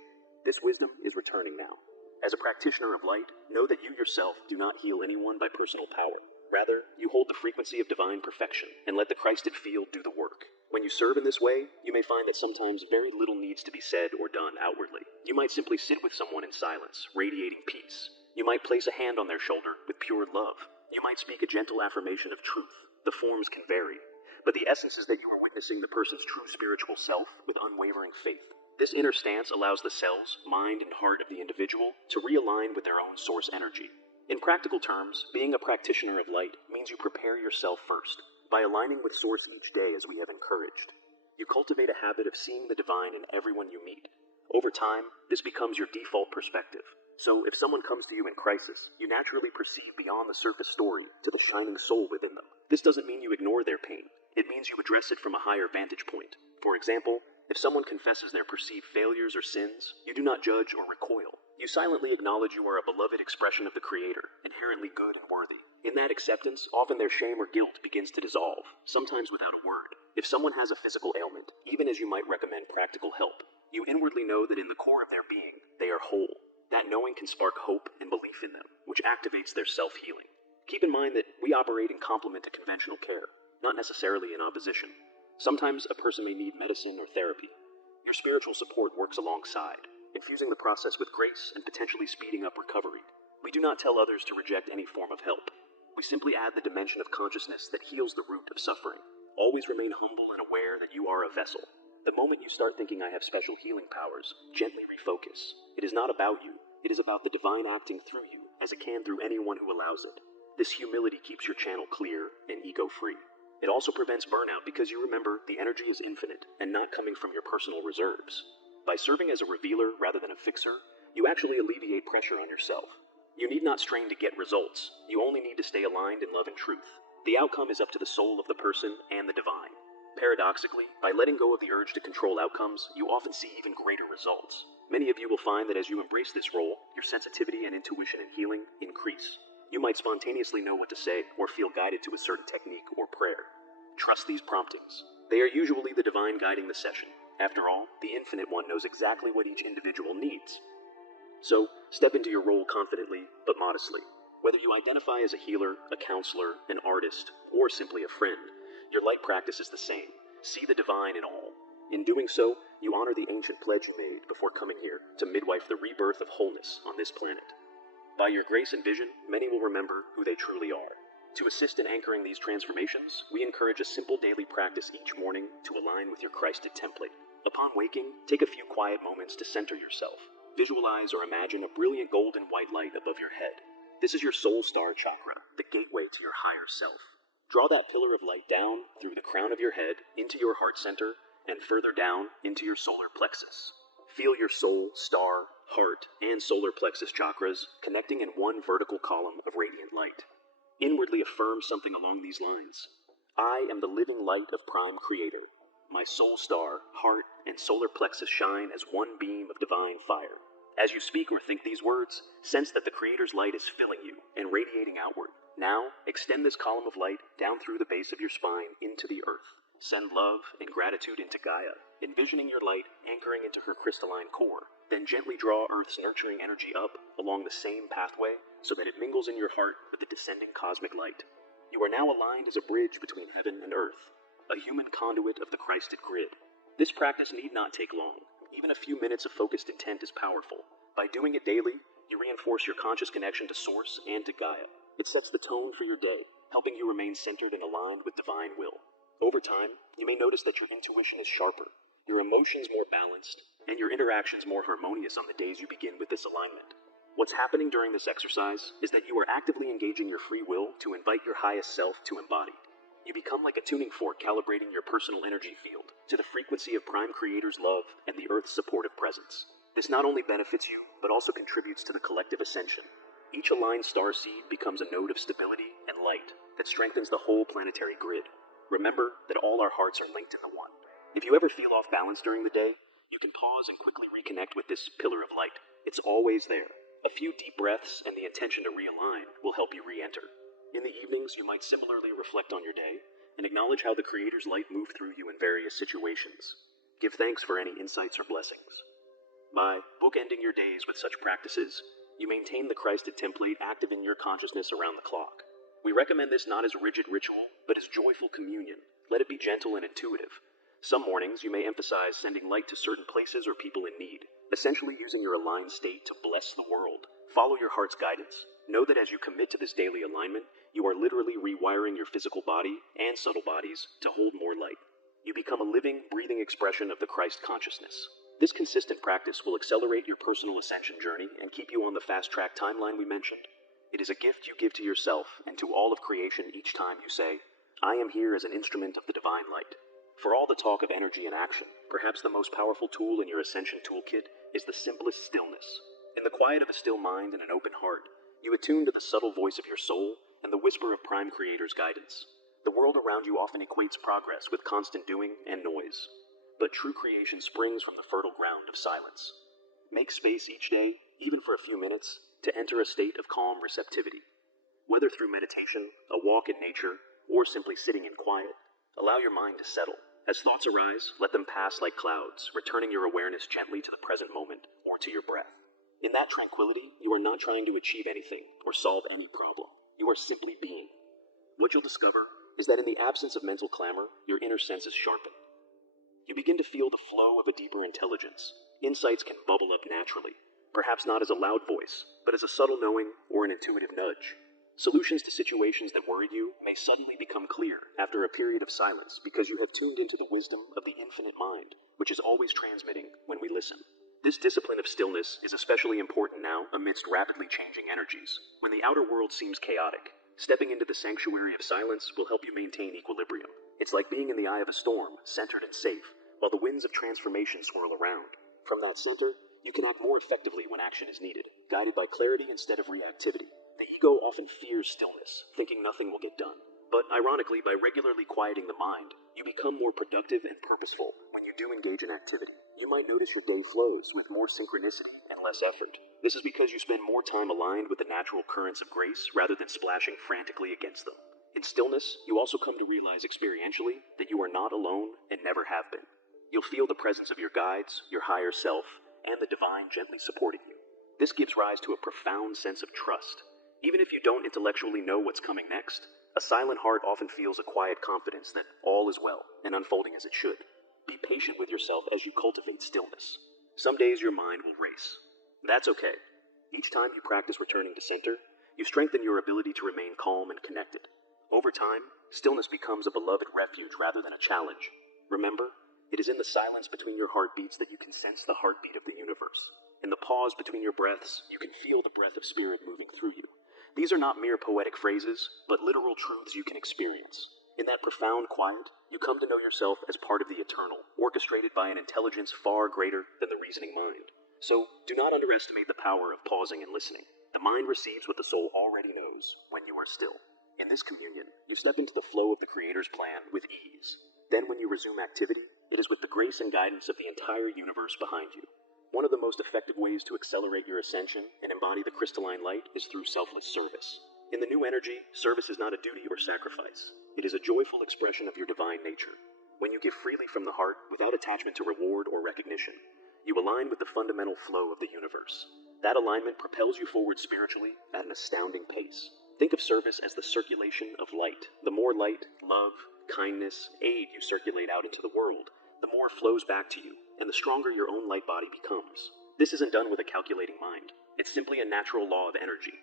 This wisdom is returning now. As a practitioner of light, know that you yourself do not heal anyone by personal power. Rather, you hold the frequency of divine perfection and let the Christed field do the work. When you serve in this way, you may find that sometimes very little needs to be said or done outwardly. You might simply sit with someone in silence, radiating peace. You might place a hand on their shoulder with pure love. You might speak a gentle affirmation of truth. The forms can vary, but the essence is that you are witnessing the person's true spiritual self with unwavering faith. This inner stance allows the cells, mind, and heart of the individual to realign with their own source energy. In practical terms, being a practitioner of light means you prepare yourself first, by aligning with Source each day as we have encouraged. You cultivate a habit of seeing the divine in everyone you meet. Over time, this becomes your default perspective. So if someone comes to you in crisis, you naturally perceive beyond the surface story to the shining soul within them. This doesn't mean you ignore their pain. It means you address it from a higher vantage point. For example, if someone confesses their perceived failures or sins, you do not judge or recoil. You silently acknowledge you are a beloved expression of the Creator, inherently good and worthy. In that acceptance, often their shame or guilt begins to dissolve, sometimes without a word. If someone has a physical ailment, even as you might recommend practical help, you inwardly know that in the core of their being, they are whole. That knowing can spark hope and belief in them, which activates their self-healing. Keep in mind that we operate in complement to conventional care, not necessarily in opposition. Sometimes a person may need medicine or therapy. Your spiritual support works alongside, infusing the process with grace and potentially speeding up recovery. We do not tell others to reject any form of help. We simply add the dimension of consciousness that heals the root of suffering. Always remain humble and aware that you are a vessel. The moment you start thinking I have special healing powers, gently refocus. It is not about you. It is about the divine acting through you, as it can through anyone who allows it. This humility keeps your channel clear and ego-free. It also prevents burnout because you remember the energy is infinite and not coming from your personal reserves. By serving as a revealer rather than a fixer, you actually alleviate pressure on yourself. You need not strain to get results. You only need to stay aligned in love and truth. The outcome is up to the soul of the person and the divine. Paradoxically, by letting go of the urge to control outcomes, you often see even greater results. Many of you will find that as you embrace this role, your sensitivity and intuition and healing increase. You might spontaneously know what to say or feel guided to a certain technique or prayer. Trust these promptings. They are usually the divine guiding the session. After all, the Infinite One knows exactly what each individual needs. So, step into your role confidently, but modestly. Whether you identify as a healer, a counselor, an artist, or simply a friend, your light practice is the same. See the divine in all. In doing so, you honor the ancient pledge you made before coming here to midwife the rebirth of wholeness on this planet. By your grace and vision, many will remember who they truly are. To assist in anchoring these transformations, we encourage a simple daily practice each morning to align with your Christed template. Upon waking, take a few quiet moments to center yourself. Visualize or imagine a brilliant golden white light above your head. This is your soul star chakra, the gateway to your higher self. Draw that pillar of light down through the crown of your head into your heart center and further down into your solar plexus. Feel your soul, star, heart, and solar plexus chakras connecting in one vertical column of radiant light. Inwardly affirm something along these lines. I am the living light of Prime Creator. My soul star, heart, and solar plexus shine as one beam of divine fire. As you speak or think these words, sense that the Creator's light is filling you and radiating outward. Now, extend this column of light down through the base of your spine into the earth. Send love and gratitude into Gaia, envisioning your light anchoring into her crystalline core. Then gently draw Earth's nurturing energy up along the same pathway so that it mingles in your heart with the descending cosmic light. You are now aligned as a bridge between heaven and earth, a human conduit of the Christed grid. This practice need not take long. Even a few minutes of focused intent is powerful. By doing it daily, you reinforce your conscious connection to Source and to Gaia. It sets the tone for your day, helping you remain centered and aligned with divine will. Over time, you may notice that your intuition is sharper, your emotions more balanced, and your interactions more harmonious on the days you begin with this alignment. What's happening during this exercise is that you are actively engaging your free will to invite your highest self to embody. You become like a tuning fork calibrating your personal energy field to the frequency of Prime Creator's love and the Earth's supportive presence. This not only benefits you, but also contributes to the collective ascension. Each aligned star seed becomes a node of stability and light that strengthens the whole planetary grid. Remember that all our hearts are linked in the one. If you ever feel off balance during the day, you can pause and quickly reconnect with this pillar of light. It's always there. A few deep breaths and the intention to realign will help you re-enter. In the evenings, you might similarly reflect on your day and acknowledge how the Creator's light moved through you in various situations. Give thanks for any insights or blessings. By bookending your days with such practices, you maintain the Christed template active in your consciousness around the clock. We recommend this not as a rigid ritual, but as joyful communion. Let it be gentle and intuitive. Some mornings, you may emphasize sending light to certain places or people in need, essentially using your aligned state to bless the world. Follow your heart's guidance. Know that as you commit to this daily alignment, you are literally rewiring your physical body and subtle bodies to hold more light. You become a living, breathing expression of the Christ consciousness. This consistent practice will accelerate your personal ascension journey and keep you on the fast-track timeline we mentioned. It is a gift you give to yourself and to all of creation each time you say, I am here as an instrument of the divine light. For all the talk of energy and action, perhaps the most powerful tool in your ascension toolkit is the simplest stillness. In the quiet of a still mind and an open heart, you attune to the subtle voice of your soul and the whisper of Prime Creator's guidance. The world around you often equates progress with constant doing and noise, but true creation springs from the fertile ground of silence. Make space each day, even for a few minutes, to enter a state of calm receptivity. Whether through meditation, a walk in nature, or simply sitting in quiet, allow your mind to settle. As thoughts arise, let them pass like clouds, returning your awareness gently to the present moment or to your breath. In that tranquility, you are not trying to achieve anything or solve any problem. You are simply being. What you'll discover is that in the absence of mental clamor, your inner senses sharpen. You begin to feel the flow of a deeper intelligence. Insights can bubble up naturally, perhaps not as a loud voice, but as a subtle knowing or an intuitive nudge. Solutions to situations that worry you may suddenly become clear after a period of silence because you have tuned into the wisdom of the infinite mind, which is always transmitting when we listen. This discipline of stillness is especially important now amidst rapidly changing energies. When the outer world seems chaotic, stepping into the sanctuary of silence will help you maintain equilibrium. It's like being in the eye of a storm, centered and safe, while the winds of transformation swirl around. From that center, you can act more effectively when action is needed, guided by clarity instead of reactivity. The ego often fears stillness, thinking nothing will get done. But ironically, by regularly quieting the mind, you become more productive and purposeful when you do engage in activity. You might notice your day flows with more synchronicity and less effort. This is because you spend more time aligned with the natural currents of grace rather than splashing frantically against them. In stillness, you also come to realize experientially that you are not alone and never have been. You'll feel the presence of your guides, your higher self, and the divine gently supporting you. This gives rise to a profound sense of trust. Even if you don't intellectually know what's coming next, a silent heart often feels a quiet confidence that all is well and unfolding as it should. Be patient with yourself as you cultivate stillness. Some days your mind will race. That's okay. Each time you practice returning to center, you strengthen your ability to remain calm and connected. Over time, stillness becomes a beloved refuge rather than a challenge. Remember, it is in the silence between your heartbeats that you can sense the heartbeat of the universe. In the pause between your breaths, you can feel the breath of spirit moving through you. These are not mere poetic phrases, but literal truths you can experience. In that profound quiet, you come to know yourself as part of the eternal, orchestrated by an intelligence far greater than the reasoning mind. So, do not underestimate the power of pausing and listening. The mind receives what the soul already knows when you are still. In this communion, you step into the flow of the Creator's plan with ease. Then when you resume activity, it is with the grace and guidance of the entire universe behind you. One of the most effective ways to accelerate your ascension and embody the crystalline light is through selfless service. In the new energy, service is not a duty or sacrifice. It is a joyful expression of your divine nature. When you give freely from the heart, without attachment to reward or recognition, you align with the fundamental flow of the universe. That alignment propels you forward spiritually at an astounding pace. Think of service as the circulation of light. The more light, love, kindness, aid you circulate out into the world, the more flows back to you, and the stronger your own light body becomes. This isn't done with a calculating mind. It's simply a natural law of energy.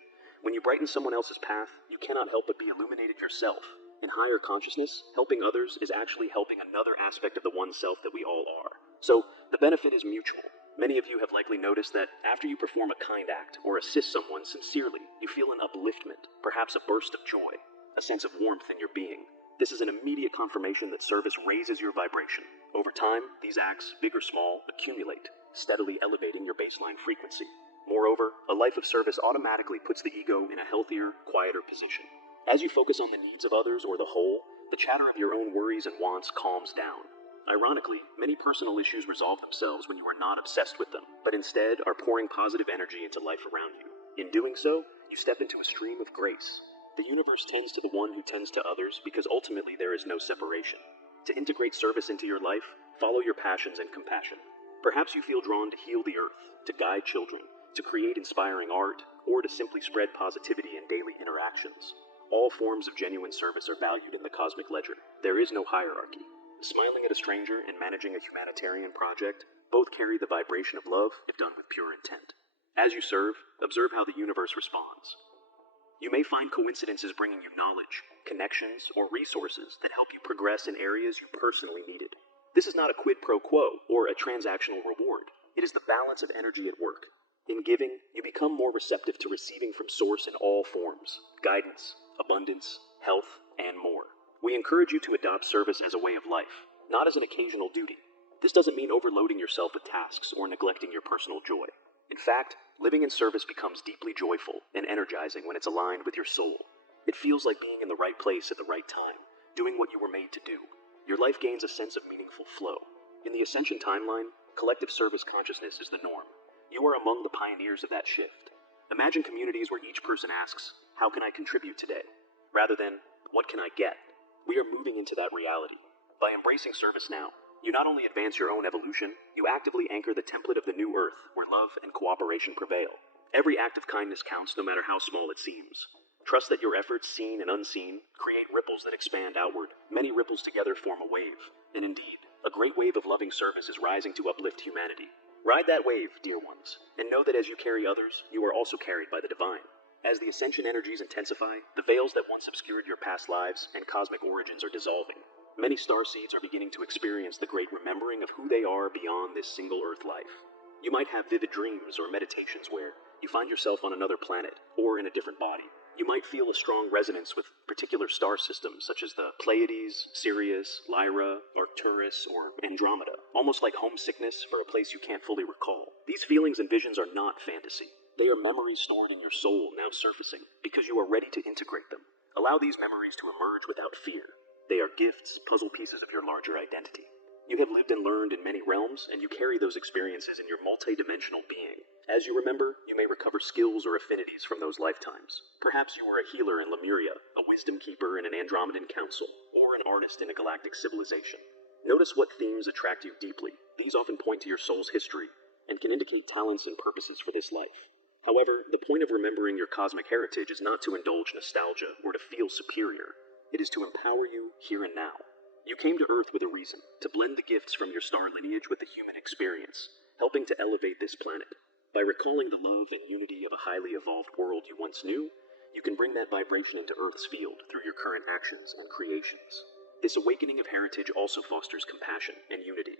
When you brighten someone else's path, you cannot help but be illuminated yourself. In higher consciousness, helping others is actually helping another aspect of the one self that we all are. So, the benefit is mutual. Many of you have likely noticed that after you perform a kind act or assist someone sincerely, you feel an upliftment, perhaps a burst of joy, a sense of warmth in your being. This is an immediate confirmation that service raises your vibration. Over time, these acts, big or small, accumulate, steadily elevating your baseline frequency. Moreover, a life of service automatically puts the ego in a healthier, quieter position. As you focus on the needs of others or the whole, the chatter of your own worries and wants calms down. Ironically, many personal issues resolve themselves when you are not obsessed with them, but instead are pouring positive energy into life around you. In doing so, you step into a stream of grace. The universe tends to the one who tends to others because ultimately there is no separation. To integrate service into your life, follow your passions and compassion. Perhaps you feel drawn to heal the earth, to guide children, to create inspiring art, or to simply spread positivity in daily interactions. All forms of genuine service are valued in the cosmic ledger. There is no hierarchy. Smiling at a stranger and managing a humanitarian project both carry the vibration of love if done with pure intent. As you serve, observe how the universe responds. You may find coincidences bringing you knowledge, connections, or resources that help you progress in areas you personally needed. This is not a quid pro quo or a transactional reward. It is the balance of energy at work. In giving, you become more receptive to receiving from Source in all forms: guidance, abundance, health, and more. We encourage you to adopt service as a way of life, not as an occasional duty. This doesn't mean overloading yourself with tasks or neglecting your personal joy. In fact, living in service becomes deeply joyful and energizing when it's aligned with your soul. It feels like being in the right place at the right time, doing what you were made to do. Your life gains a sense of meaningful flow. In the Ascension timeline, collective service consciousness is the norm. You are among the pioneers of that shift. Imagine communities where each person asks, "How can I contribute today?" rather than, "What can I get?" We are moving into that reality. By embracing service now, you not only advance your own evolution, you actively anchor the template of the new earth where love and cooperation prevail. Every act of kindness counts, no matter how small it seems. Trust that your efforts, seen and unseen, create ripples that expand outward. Many ripples together form a wave. And indeed, a great wave of loving service is rising to uplift humanity. Ride that wave, dear ones, and know that as you carry others, you are also carried by the divine. As the ascension energies intensify, the veils that once obscured your past lives and cosmic origins are dissolving. Many starseeds are beginning to experience the great remembering of who they are beyond this single Earth life. You might have vivid dreams or meditations where you find yourself on another planet or in a different body. You might feel a strong resonance with particular star systems such as the Pleiades, Sirius, Lyra, Arcturus, or Andromeda, almost like homesickness for a place you can't fully recall. These feelings and visions are not fantasy. They are memories stored in your soul now surfacing because you are ready to integrate them. Allow these memories to emerge without fear. They are gifts, puzzle pieces of your larger identity. You have lived and learned in many realms, and you carry those experiences in your multi-dimensional being. As you remember, you may recover skills or affinities from those lifetimes. Perhaps you were a healer in Lemuria, a wisdom keeper in an Andromedan council, or an artist in a galactic civilization. Notice what themes attract you deeply. These often point to your soul's history, and can indicate talents and purposes for this life. However, the point of remembering your cosmic heritage is not to indulge nostalgia or to feel superior. It is to empower you here and now. You came to Earth with a reason, to blend the gifts from your star lineage with the human experience, helping to elevate this planet. By recalling the love and unity of a highly evolved world you once knew, you can bring that vibration into Earth's field through your current actions and creations. This awakening of heritage also fosters compassion and unity.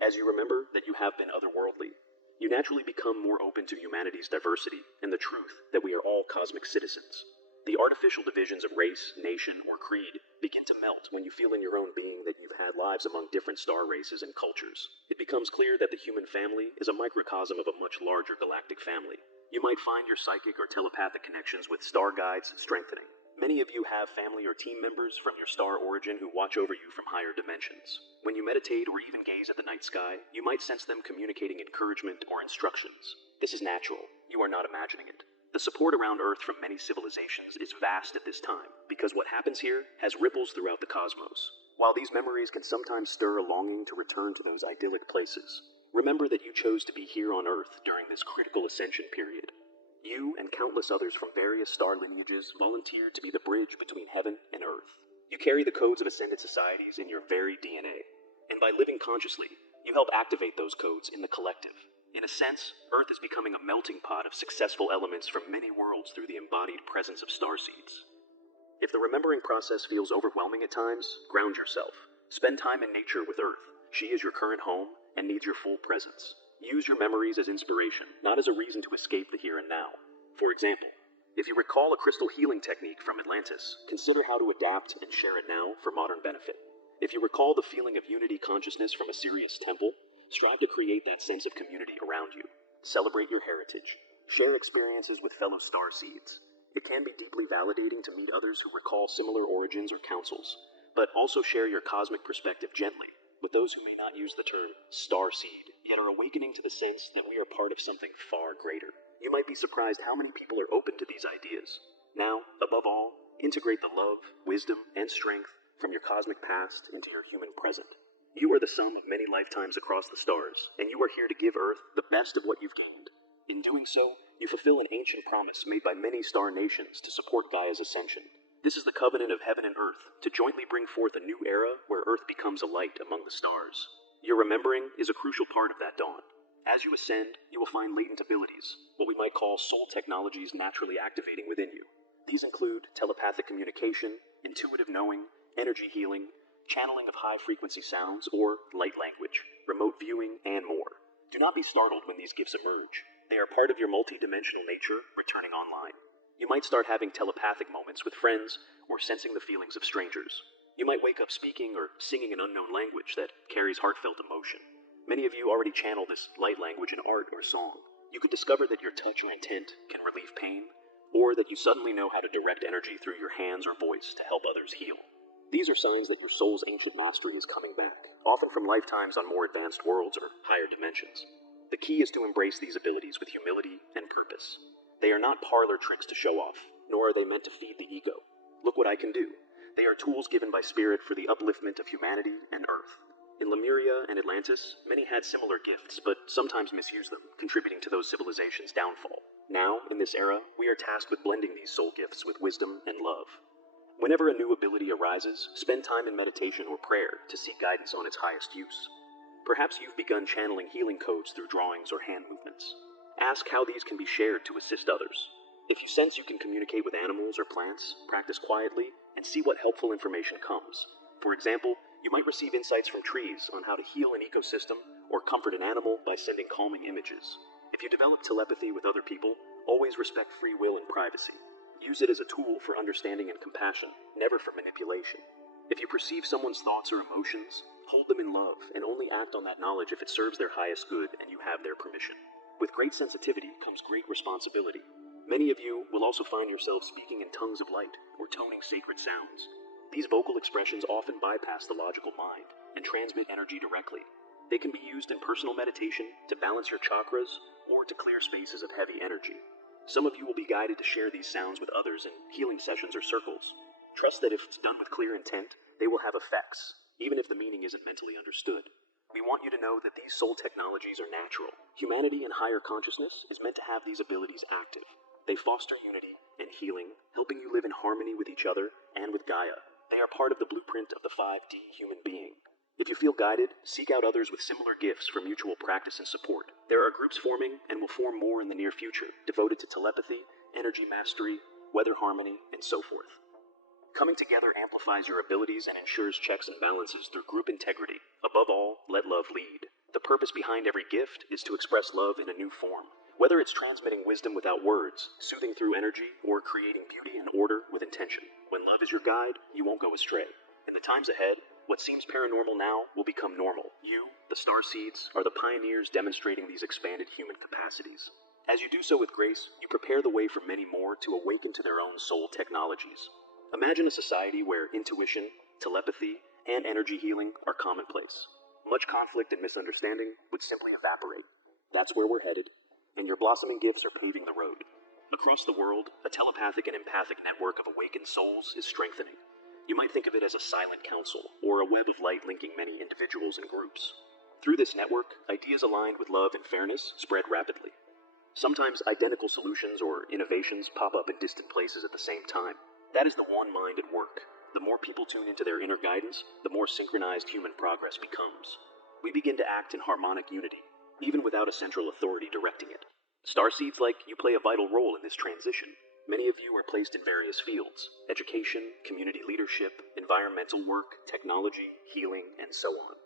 As you remember that you have been otherworldly, you naturally become more open to humanity's diversity and the truth that we are all cosmic citizens. The artificial divisions of race, nation, or creed begin to melt when you feel in your own being that you've had lives among different star races and cultures. It becomes clear that the human family is a microcosm of a much larger galactic family. You might find your psychic or telepathic connections with star guides strengthening. Many of you have family or team members from your star origin who watch over you from higher dimensions. When you meditate or even gaze at the night sky, you might sense them communicating encouragement or instructions. This is natural. You are not imagining it. The support around Earth from many civilizations is vast at this time, because what happens here has ripples throughout the cosmos. While these memories can sometimes stir a longing to return to those idyllic places, remember that you chose to be here on Earth during this critical ascension period. You and countless others from various star lineages volunteered to be the bridge between heaven and Earth. You carry the codes of ascended societies in your very DNA, and by living consciously, you help activate those codes in the collective. In a sense, Earth is becoming a melting pot of successful elements from many worlds through the embodied presence of starseeds. If the remembering process feels overwhelming at times, ground yourself. Spend time in nature with Earth. She is your current home and needs your full presence. Use your memories as inspiration, not as a reason to escape the here and now. For example, if you recall a crystal healing technique from Atlantis, consider how to adapt and share it now for modern benefit. If you recall the feeling of unity consciousness from a Sirius temple, strive to create that sense of community around you. Celebrate your heritage. Share experiences with fellow starseeds. It can be deeply validating to meet others who recall similar origins or councils, but also share your cosmic perspective gently with those who may not use the term starseed, yet are awakening to the sense that we are part of something far greater. You might be surprised how many people are open to these ideas. Now, above all, integrate the love, wisdom, and strength from your cosmic past into your human present. You are the sum of many lifetimes across the stars, and you are here to give Earth the best of what you've gained. In doing so, you fulfill an ancient promise made by many star nations to support Gaia's ascension. This is the covenant of heaven and Earth, to jointly bring forth a new era where Earth becomes a light among the stars. Your remembering is a crucial part of that dawn. As you ascend, you will find latent abilities, what we might call soul technologies naturally activating within you. These include telepathic communication, intuitive knowing, energy healing, channeling of high-frequency sounds, or light language, remote viewing, and more. Do not be startled when these gifts emerge. They are part of your multi-dimensional nature returning online. You might start having telepathic moments with friends, or sensing the feelings of strangers. You might wake up speaking or singing an unknown language that carries heartfelt emotion. Many of you already channel this light language in art or song. You could discover that your touch or intent can relieve pain, or that you suddenly know how to direct energy through your hands or voice to help others heal. These are signs that your soul's ancient mastery is coming back, often from lifetimes on more advanced worlds or higher dimensions. The key is to embrace these abilities with humility and purpose. They are not parlor tricks to show off, nor are they meant to feed the ego. Look what I can do. They are tools given by Spirit for the upliftment of humanity and Earth. In Lemuria and Atlantis, many had similar gifts, but sometimes misused them, contributing to those civilizations' downfall. Now, in this era, we are tasked with blending these soul gifts with wisdom and love. Whenever a new ability arises, spend time in meditation or prayer to seek guidance on its highest use. Perhaps you've begun channeling healing codes through drawings or hand movements. Ask how these can be shared to assist others. If you sense you can communicate with animals or plants, practice quietly and see what helpful information comes. For example, you might receive insights from trees on how to heal an ecosystem or comfort an animal by sending calming images. If you develop telepathy with other people, always respect free will and privacy. Use it as a tool for understanding and compassion, never for manipulation. If you perceive someone's thoughts or emotions, hold them in love and only act on that knowledge if it serves their highest good and you have their permission. With great sensitivity comes great responsibility. Many of you will also find yourselves speaking in tongues of light or toning sacred sounds. These vocal expressions often bypass the logical mind and transmit energy directly. They can be used in personal meditation to balance your chakras or to clear spaces of heavy energy. Some of you will be guided to share these sounds with others in healing sessions or circles. Trust that if it's done with clear intent, they will have effects, even if the meaning isn't mentally understood. We want you to know that these soul technologies are natural. Humanity and higher consciousness is meant to have these abilities active. They foster unity and healing, helping you live in harmony with each other and with Gaia. They are part of the blueprint of the 5D human being. If you feel guided, seek out others with similar gifts for mutual practice and support. There are groups forming and will form more in the near future, devoted to telepathy, energy mastery, weather harmony, and so forth. Coming together amplifies your abilities and ensures checks and balances through group integrity. Above all, let love lead. The purpose behind every gift is to express love in a new form. Whether it's transmitting wisdom without words, soothing through energy, or creating beauty and order with intention. When love is your guide, you won't go astray. In the times ahead, what seems paranormal now will become normal. You, the starseeds, are the pioneers demonstrating these expanded human capacities. As you do so with grace, you prepare the way for many more to awaken to their own soul technologies. Imagine a society where intuition, telepathy, and energy healing are commonplace. Much conflict and misunderstanding would simply evaporate. That's where we're headed, and your blossoming gifts are paving the road. Across the world, a telepathic and empathic network of awakened souls is strengthening. You might think of it as a silent council, or a web of light linking many individuals and groups. Through this network, ideas aligned with love and fairness spread rapidly. Sometimes identical solutions or innovations pop up in distant places at the same time. That is the one mind at work. The more people tune into their inner guidance, the more synchronized human progress becomes. We begin to act in harmonic unity, even without a central authority directing it. Starseeds like you play a vital role in this transition. Many of you are placed in various fields: education, community leadership, environmental work, technology, healing, and so on.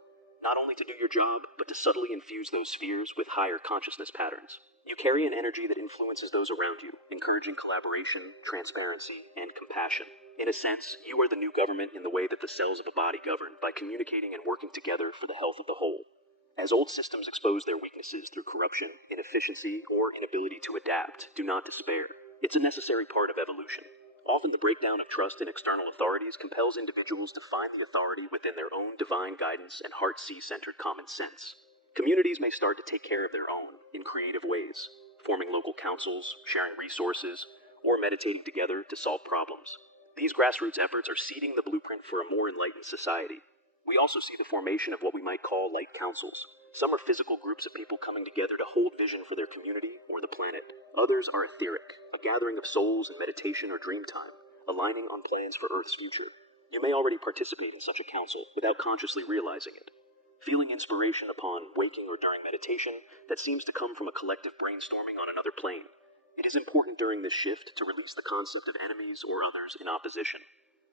Not only to do your job, but to subtly infuse those spheres with higher consciousness patterns. You carry an energy that influences those around you, encouraging collaboration, transparency, and compassion. In a sense, you are the new government in the way that the cells of a body govern, by communicating and working together for the health of the whole. As old systems expose their weaknesses through corruption, inefficiency, or inability to adapt, do not despair. It's a necessary part of evolution. Often the breakdown of trust in external authorities compels individuals to find the authority within their own divine guidance and heart-sea-centered common sense. Communities may start to take care of their own in creative ways, forming local councils, sharing resources, or meditating together to solve problems. These grassroots efforts are seeding the blueprint for a more enlightened society. We also see the formation of what we might call light councils. Some are physical groups of people coming together to hold vision for their community or the planet. Others are etheric, a gathering of souls in meditation or dream time, aligning on plans for Earth's future. You may already participate in such a council without consciously realizing it. Feeling inspiration upon waking or during meditation that seems to come from a collective brainstorming on another plane. It is important during this shift to release the concept of enemies or others in opposition.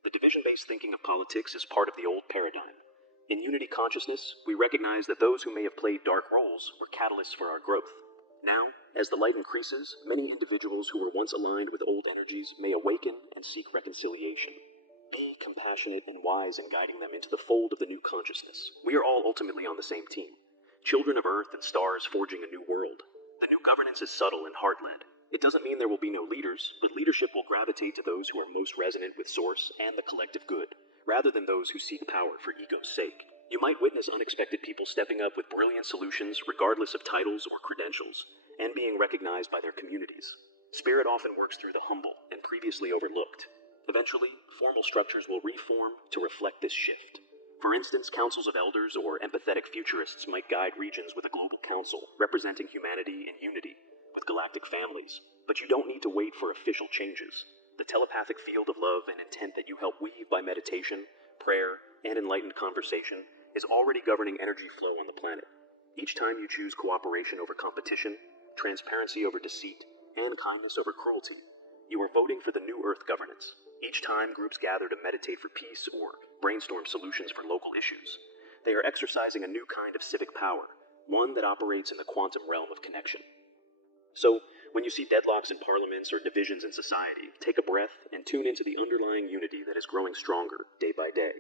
The division-based thinking of politics is part of the old paradigm. In unity consciousness, we recognize that those who may have played dark roles were catalysts for our growth. Now, as the light increases, many individuals who were once aligned with old energies may awaken and seek reconciliation. Be compassionate and wise in guiding them into the fold of the new consciousness. We are all ultimately on the same team. Children of Earth and stars forging a new world. The new governance is subtle and heart-led. It doesn't mean there will be no leaders, but leadership will gravitate to those who are most resonant with Source and the collective good, rather than those who seek power for ego's sake. You might witness unexpected people stepping up with brilliant solutions regardless of titles or credentials, and being recognized by their communities. Spirit often works through the humble and previously overlooked. Eventually, formal structures will reform to reflect this shift. For instance, councils of elders or empathetic futurists might guide regions with a global council representing humanity in unity, with galactic families. But you don't need to wait for official changes. The telepathic field of love and intent that you help weave by meditation, prayer, and enlightened conversation is already governing energy flow on the planet. Each time you choose cooperation over competition, transparency over deceit, and kindness over cruelty, You are voting for the new Earth governance. Each time groups gather to meditate for peace or brainstorm solutions for local issues, they are exercising a new kind of civic power, one that operates in the quantum realm of connection. So, when you see deadlocks in parliaments or divisions in society, take a breath and tune into the underlying unity that is growing stronger day by day.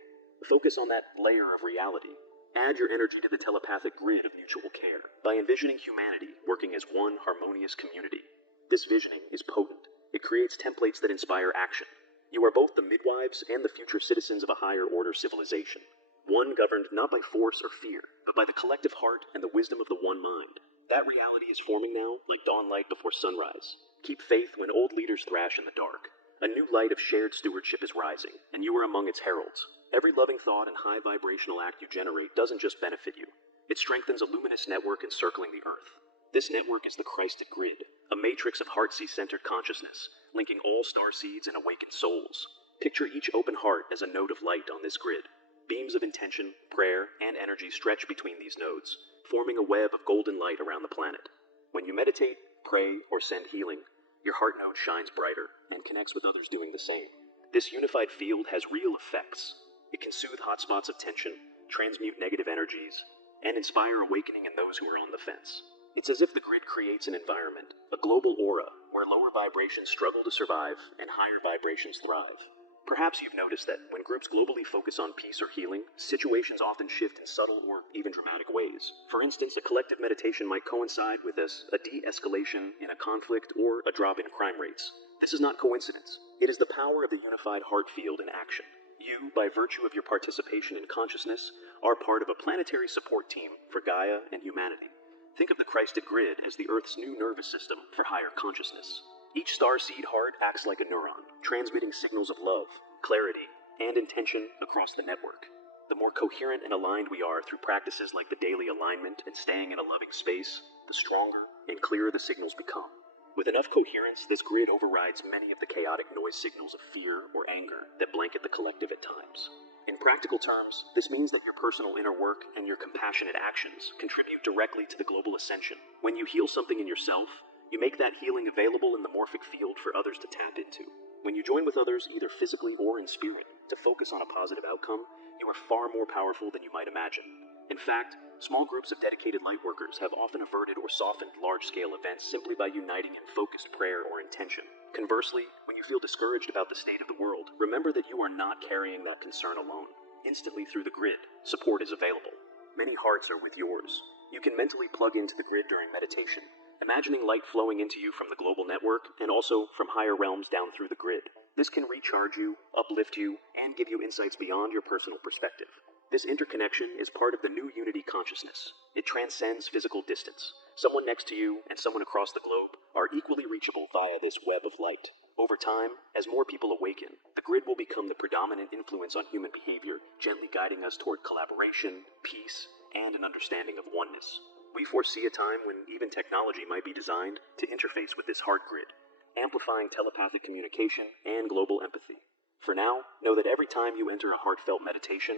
Focus on that layer of reality. Add your energy to the telepathic grid of mutual care by envisioning humanity working as one harmonious community. This visioning is potent. It creates templates that inspire action. You are both the midwives and the future citizens of a higher order civilization, one governed not by force or fear, but by the collective heart and the wisdom of the one mind. That reality is forming now, like dawn light before sunrise. Keep faith when old leaders thrash in the dark. A new light of shared stewardship is rising, and you are among its heralds. Every loving thought and high vibrational act you generate doesn't just benefit you. It strengthens a luminous network encircling the Earth. This network is the Christed Grid, a matrix of heartseed-centered consciousness, linking all star seeds and awakened souls. Picture each open heart as a node of light on this grid. Beams of intention, prayer, and energy stretch between these nodes, forming a web of golden light around the planet. When you meditate, pray, or send healing, your heart node shines brighter and connects with others doing the same. This unified field has real effects. It can soothe hotspots of tension, transmute negative energies, and inspire awakening in those who are on the fence. It's as if the grid creates an environment, a global aura, where lower vibrations struggle to survive and higher vibrations thrive. Perhaps you've noticed that when groups globally focus on peace or healing, situations often shift in subtle or even dramatic ways. For instance, a collective meditation might coincide with a de-escalation in a conflict or a drop in crime rates. This is not coincidence. It is the power of the unified heart field in action. You, by virtue of your participation in consciousness, are part of a planetary support team for Gaia and humanity. Think of the Christed Grid as the Earth's new nervous system for higher consciousness. Each starseed heart acts like a neuron, transmitting signals of love, clarity, and intention across the network. The more coherent and aligned we are through practices like the daily alignment and staying in a loving space, the stronger and clearer the signals become. With enough coherence, this grid overrides many of the chaotic noise signals of fear or anger that blanket the collective at times. In practical terms, this means that your personal inner work and your compassionate actions contribute directly to the global ascension. When you heal something in yourself, you make that healing available in the morphic field for others to tap into. When you join with others, either physically or in spirit, to focus on a positive outcome, you are far more powerful than you might imagine. In fact, small groups of dedicated lightworkers have often averted or softened large-scale events simply by uniting in focused prayer or intention. Conversely, when you feel discouraged about the state of the world, remember that you are not carrying that concern alone. Instantly through the grid, support is available. Many hearts are with yours. You can mentally plug into the grid during meditation, imagining light flowing into you from the global network and also from higher realms down through the grid. This can recharge you, uplift you, and give you insights beyond your personal perspective. This interconnection is part of the new unity consciousness. It transcends physical distance. Someone next to you and someone across the globe are equally reachable via this web of light. Over time, as more people awaken, the grid will become the predominant influence on human behavior, gently guiding us toward collaboration, peace, and an understanding of oneness. We foresee a time when even technology might be designed to interface with this heart grid, amplifying telepathic communication and global empathy. For now, know that every time you enter a heartfelt meditation,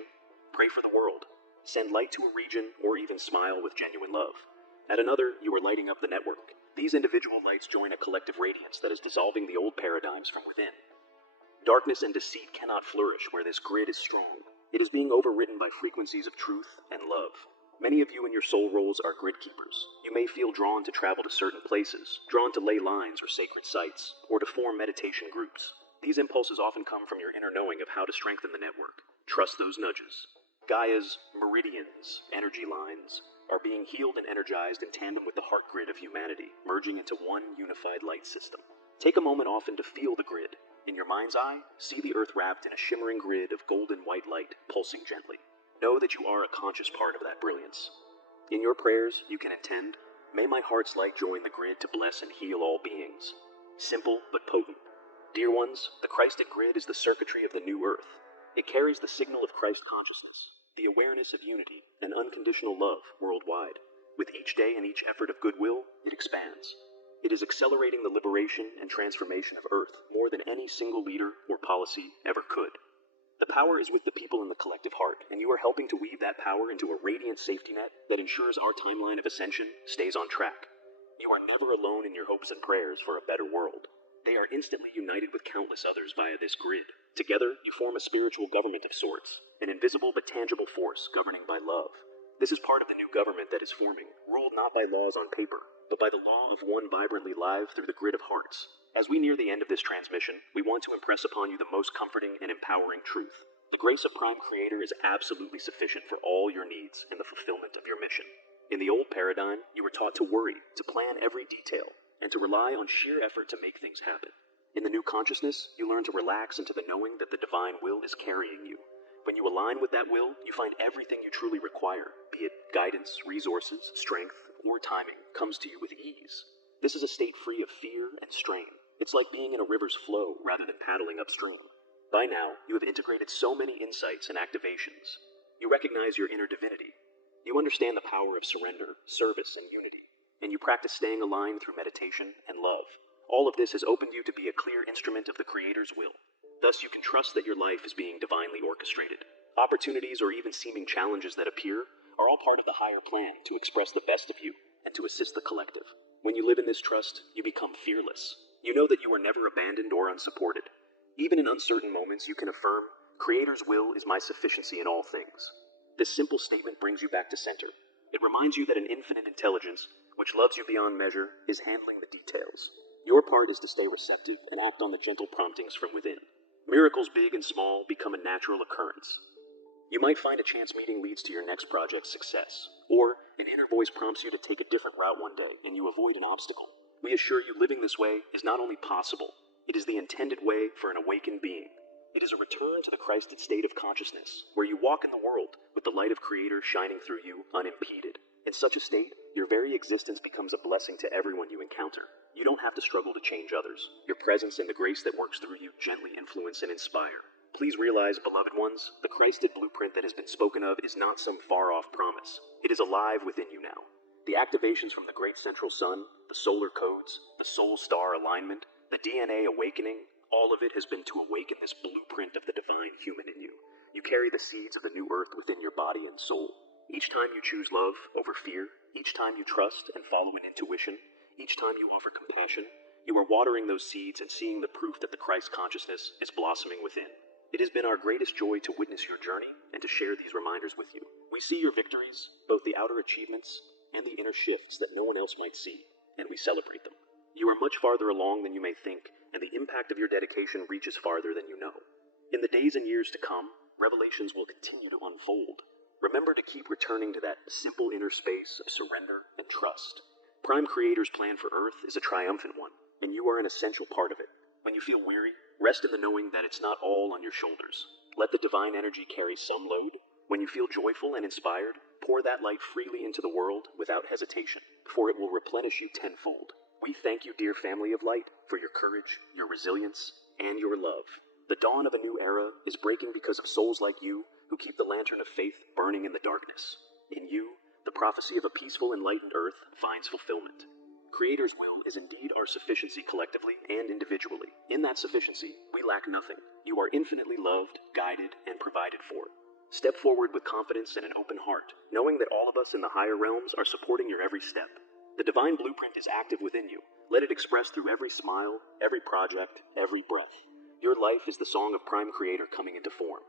pray for the world, send light to a region, or even smile with genuine love. At another, you are lighting up the network. These individual lights join a collective radiance that is dissolving the old paradigms from within. Darkness and deceit cannot flourish where this grid is strong. It is being overridden by frequencies of truth and love. Many of you in your soul roles are grid keepers. You may feel drawn to travel to certain places, drawn to ley lines or sacred sites, or to form meditation groups. These impulses often come from your inner knowing of how to strengthen the network. Trust those nudges. Gaia's meridians, energy lines, are being healed and energized in tandem with the heart grid of humanity, merging into one unified light system. Take a moment often to feel the grid. In your mind's eye, see the earth wrapped in a shimmering grid of golden white light, pulsing gently. Know that you are a conscious part of that brilliance. In your prayers, you can intend, "May my heart's light join the grid to bless and heal all beings." Simple but potent. Dear ones, the Christed Grid is the circuitry of the new earth. It carries the signal of Christ consciousness, the awareness of unity and unconditional love worldwide. With each day and each effort of goodwill, it expands. It is accelerating the liberation and transformation of Earth more than any single leader or policy ever could. The power is with the people in the collective heart, and you are helping to weave that power into a radiant safety net that ensures our timeline of ascension stays on track. You are never alone in your hopes and prayers for a better world. they are instantly united with countless others via this grid. Together, you form a spiritual government of sorts, an invisible but tangible force governing by love. This is part of the new government that is forming, ruled not by laws on paper, but by the law of one vibrantly live through the grid of hearts. As we near the end of this transmission, we want to impress upon you the most comforting and empowering truth. The grace of Prime Creator is absolutely sufficient for all your needs and the fulfillment of your mission. In the old paradigm, you were taught to worry, to plan every detail, and to rely on sheer effort to make things happen. In the new consciousness, you learn to relax into the knowing that the divine will is carrying you. When you align with that will, you find everything you truly require, be it guidance, resources, strength, or timing, comes to you with ease. This is a state free of fear and strain. It's like being in a river's flow rather than paddling upstream. By now, you have integrated so many insights and activations. You recognize your inner divinity. You understand the power of surrender, service, and unity. And you practice staying aligned through meditation and love. All of this has opened you to be a clear instrument of the Creator's will. Thus, you can trust that your life is being divinely orchestrated. Opportunities or even seeming challenges that appear are all part of the higher plan to express the best of you and to assist the collective. When you live in this trust, you become fearless. You know that you are never abandoned or unsupported. Even in uncertain moments, you can affirm, Creator's will is my sufficiency in all things. This simple statement brings you back to center. It reminds you that an infinite intelligence, which loves you beyond measure, is handling the details. Your part is to stay receptive and act on the gentle promptings from within. Miracles big and small become a natural occurrence. You might find a chance meeting leads to your next project's success, or an inner voice prompts you to take a different route one day and you avoid an obstacle. We assure you living this way is not only possible, it is the intended way for an awakened being. It is a return to the Christed state of consciousness, where you walk in the world with the light of Creator shining through you unimpeded. In such a state, your very existence becomes a blessing to everyone you encounter. You don't have to struggle to change others. Your presence and the grace that works through you gently influence and inspire. Please realize, beloved ones, the Christed blueprint that has been spoken of is not some far-off promise. It is alive within you now. The activations from the great central sun, the solar codes, the soul star alignment, the DNA awakening, all of it has been to awaken this blueprint of the divine human in you. You carry the seeds of the new earth within your body and soul. Each time you choose love over fear, each time you trust and follow an intuition, each time you offer compassion, you are watering those seeds and seeing the proof that the Christ consciousness is blossoming within. It has been our greatest joy to witness your journey and to share these reminders with you. We see your victories, both the outer achievements and the inner shifts that no one else might see, and we celebrate them. You are much farther along than you may think, and the impact of your dedication reaches farther than you know. In the days and years to come, revelations will continue to unfold. Remember to keep returning to that simple inner space of surrender and trust. Prime Creator's plan for Earth is a triumphant one, and you are an essential part of it. When you feel weary, rest in the knowing that it's not all on your shoulders. Let the divine energy carry some load. When you feel joyful and inspired, pour that light freely into the world without hesitation, for it will replenish you tenfold. We thank you, dear family of light, for your courage, your resilience, and your love. The dawn of a new era is breaking because of souls like you who keep the lantern of faith burning in the darkness. In you, the prophecy of a peaceful, enlightened earth finds fulfillment. Creator's will is indeed our sufficiency collectively and individually. In that sufficiency, we lack nothing. You are infinitely loved, guided, and provided for. Step forward with confidence and an open heart, knowing that all of us in the higher realms are supporting your every step. The divine blueprint is active within you. Let it express through every smile, every project, every breath. Your life is the song of Prime Creator coming into form.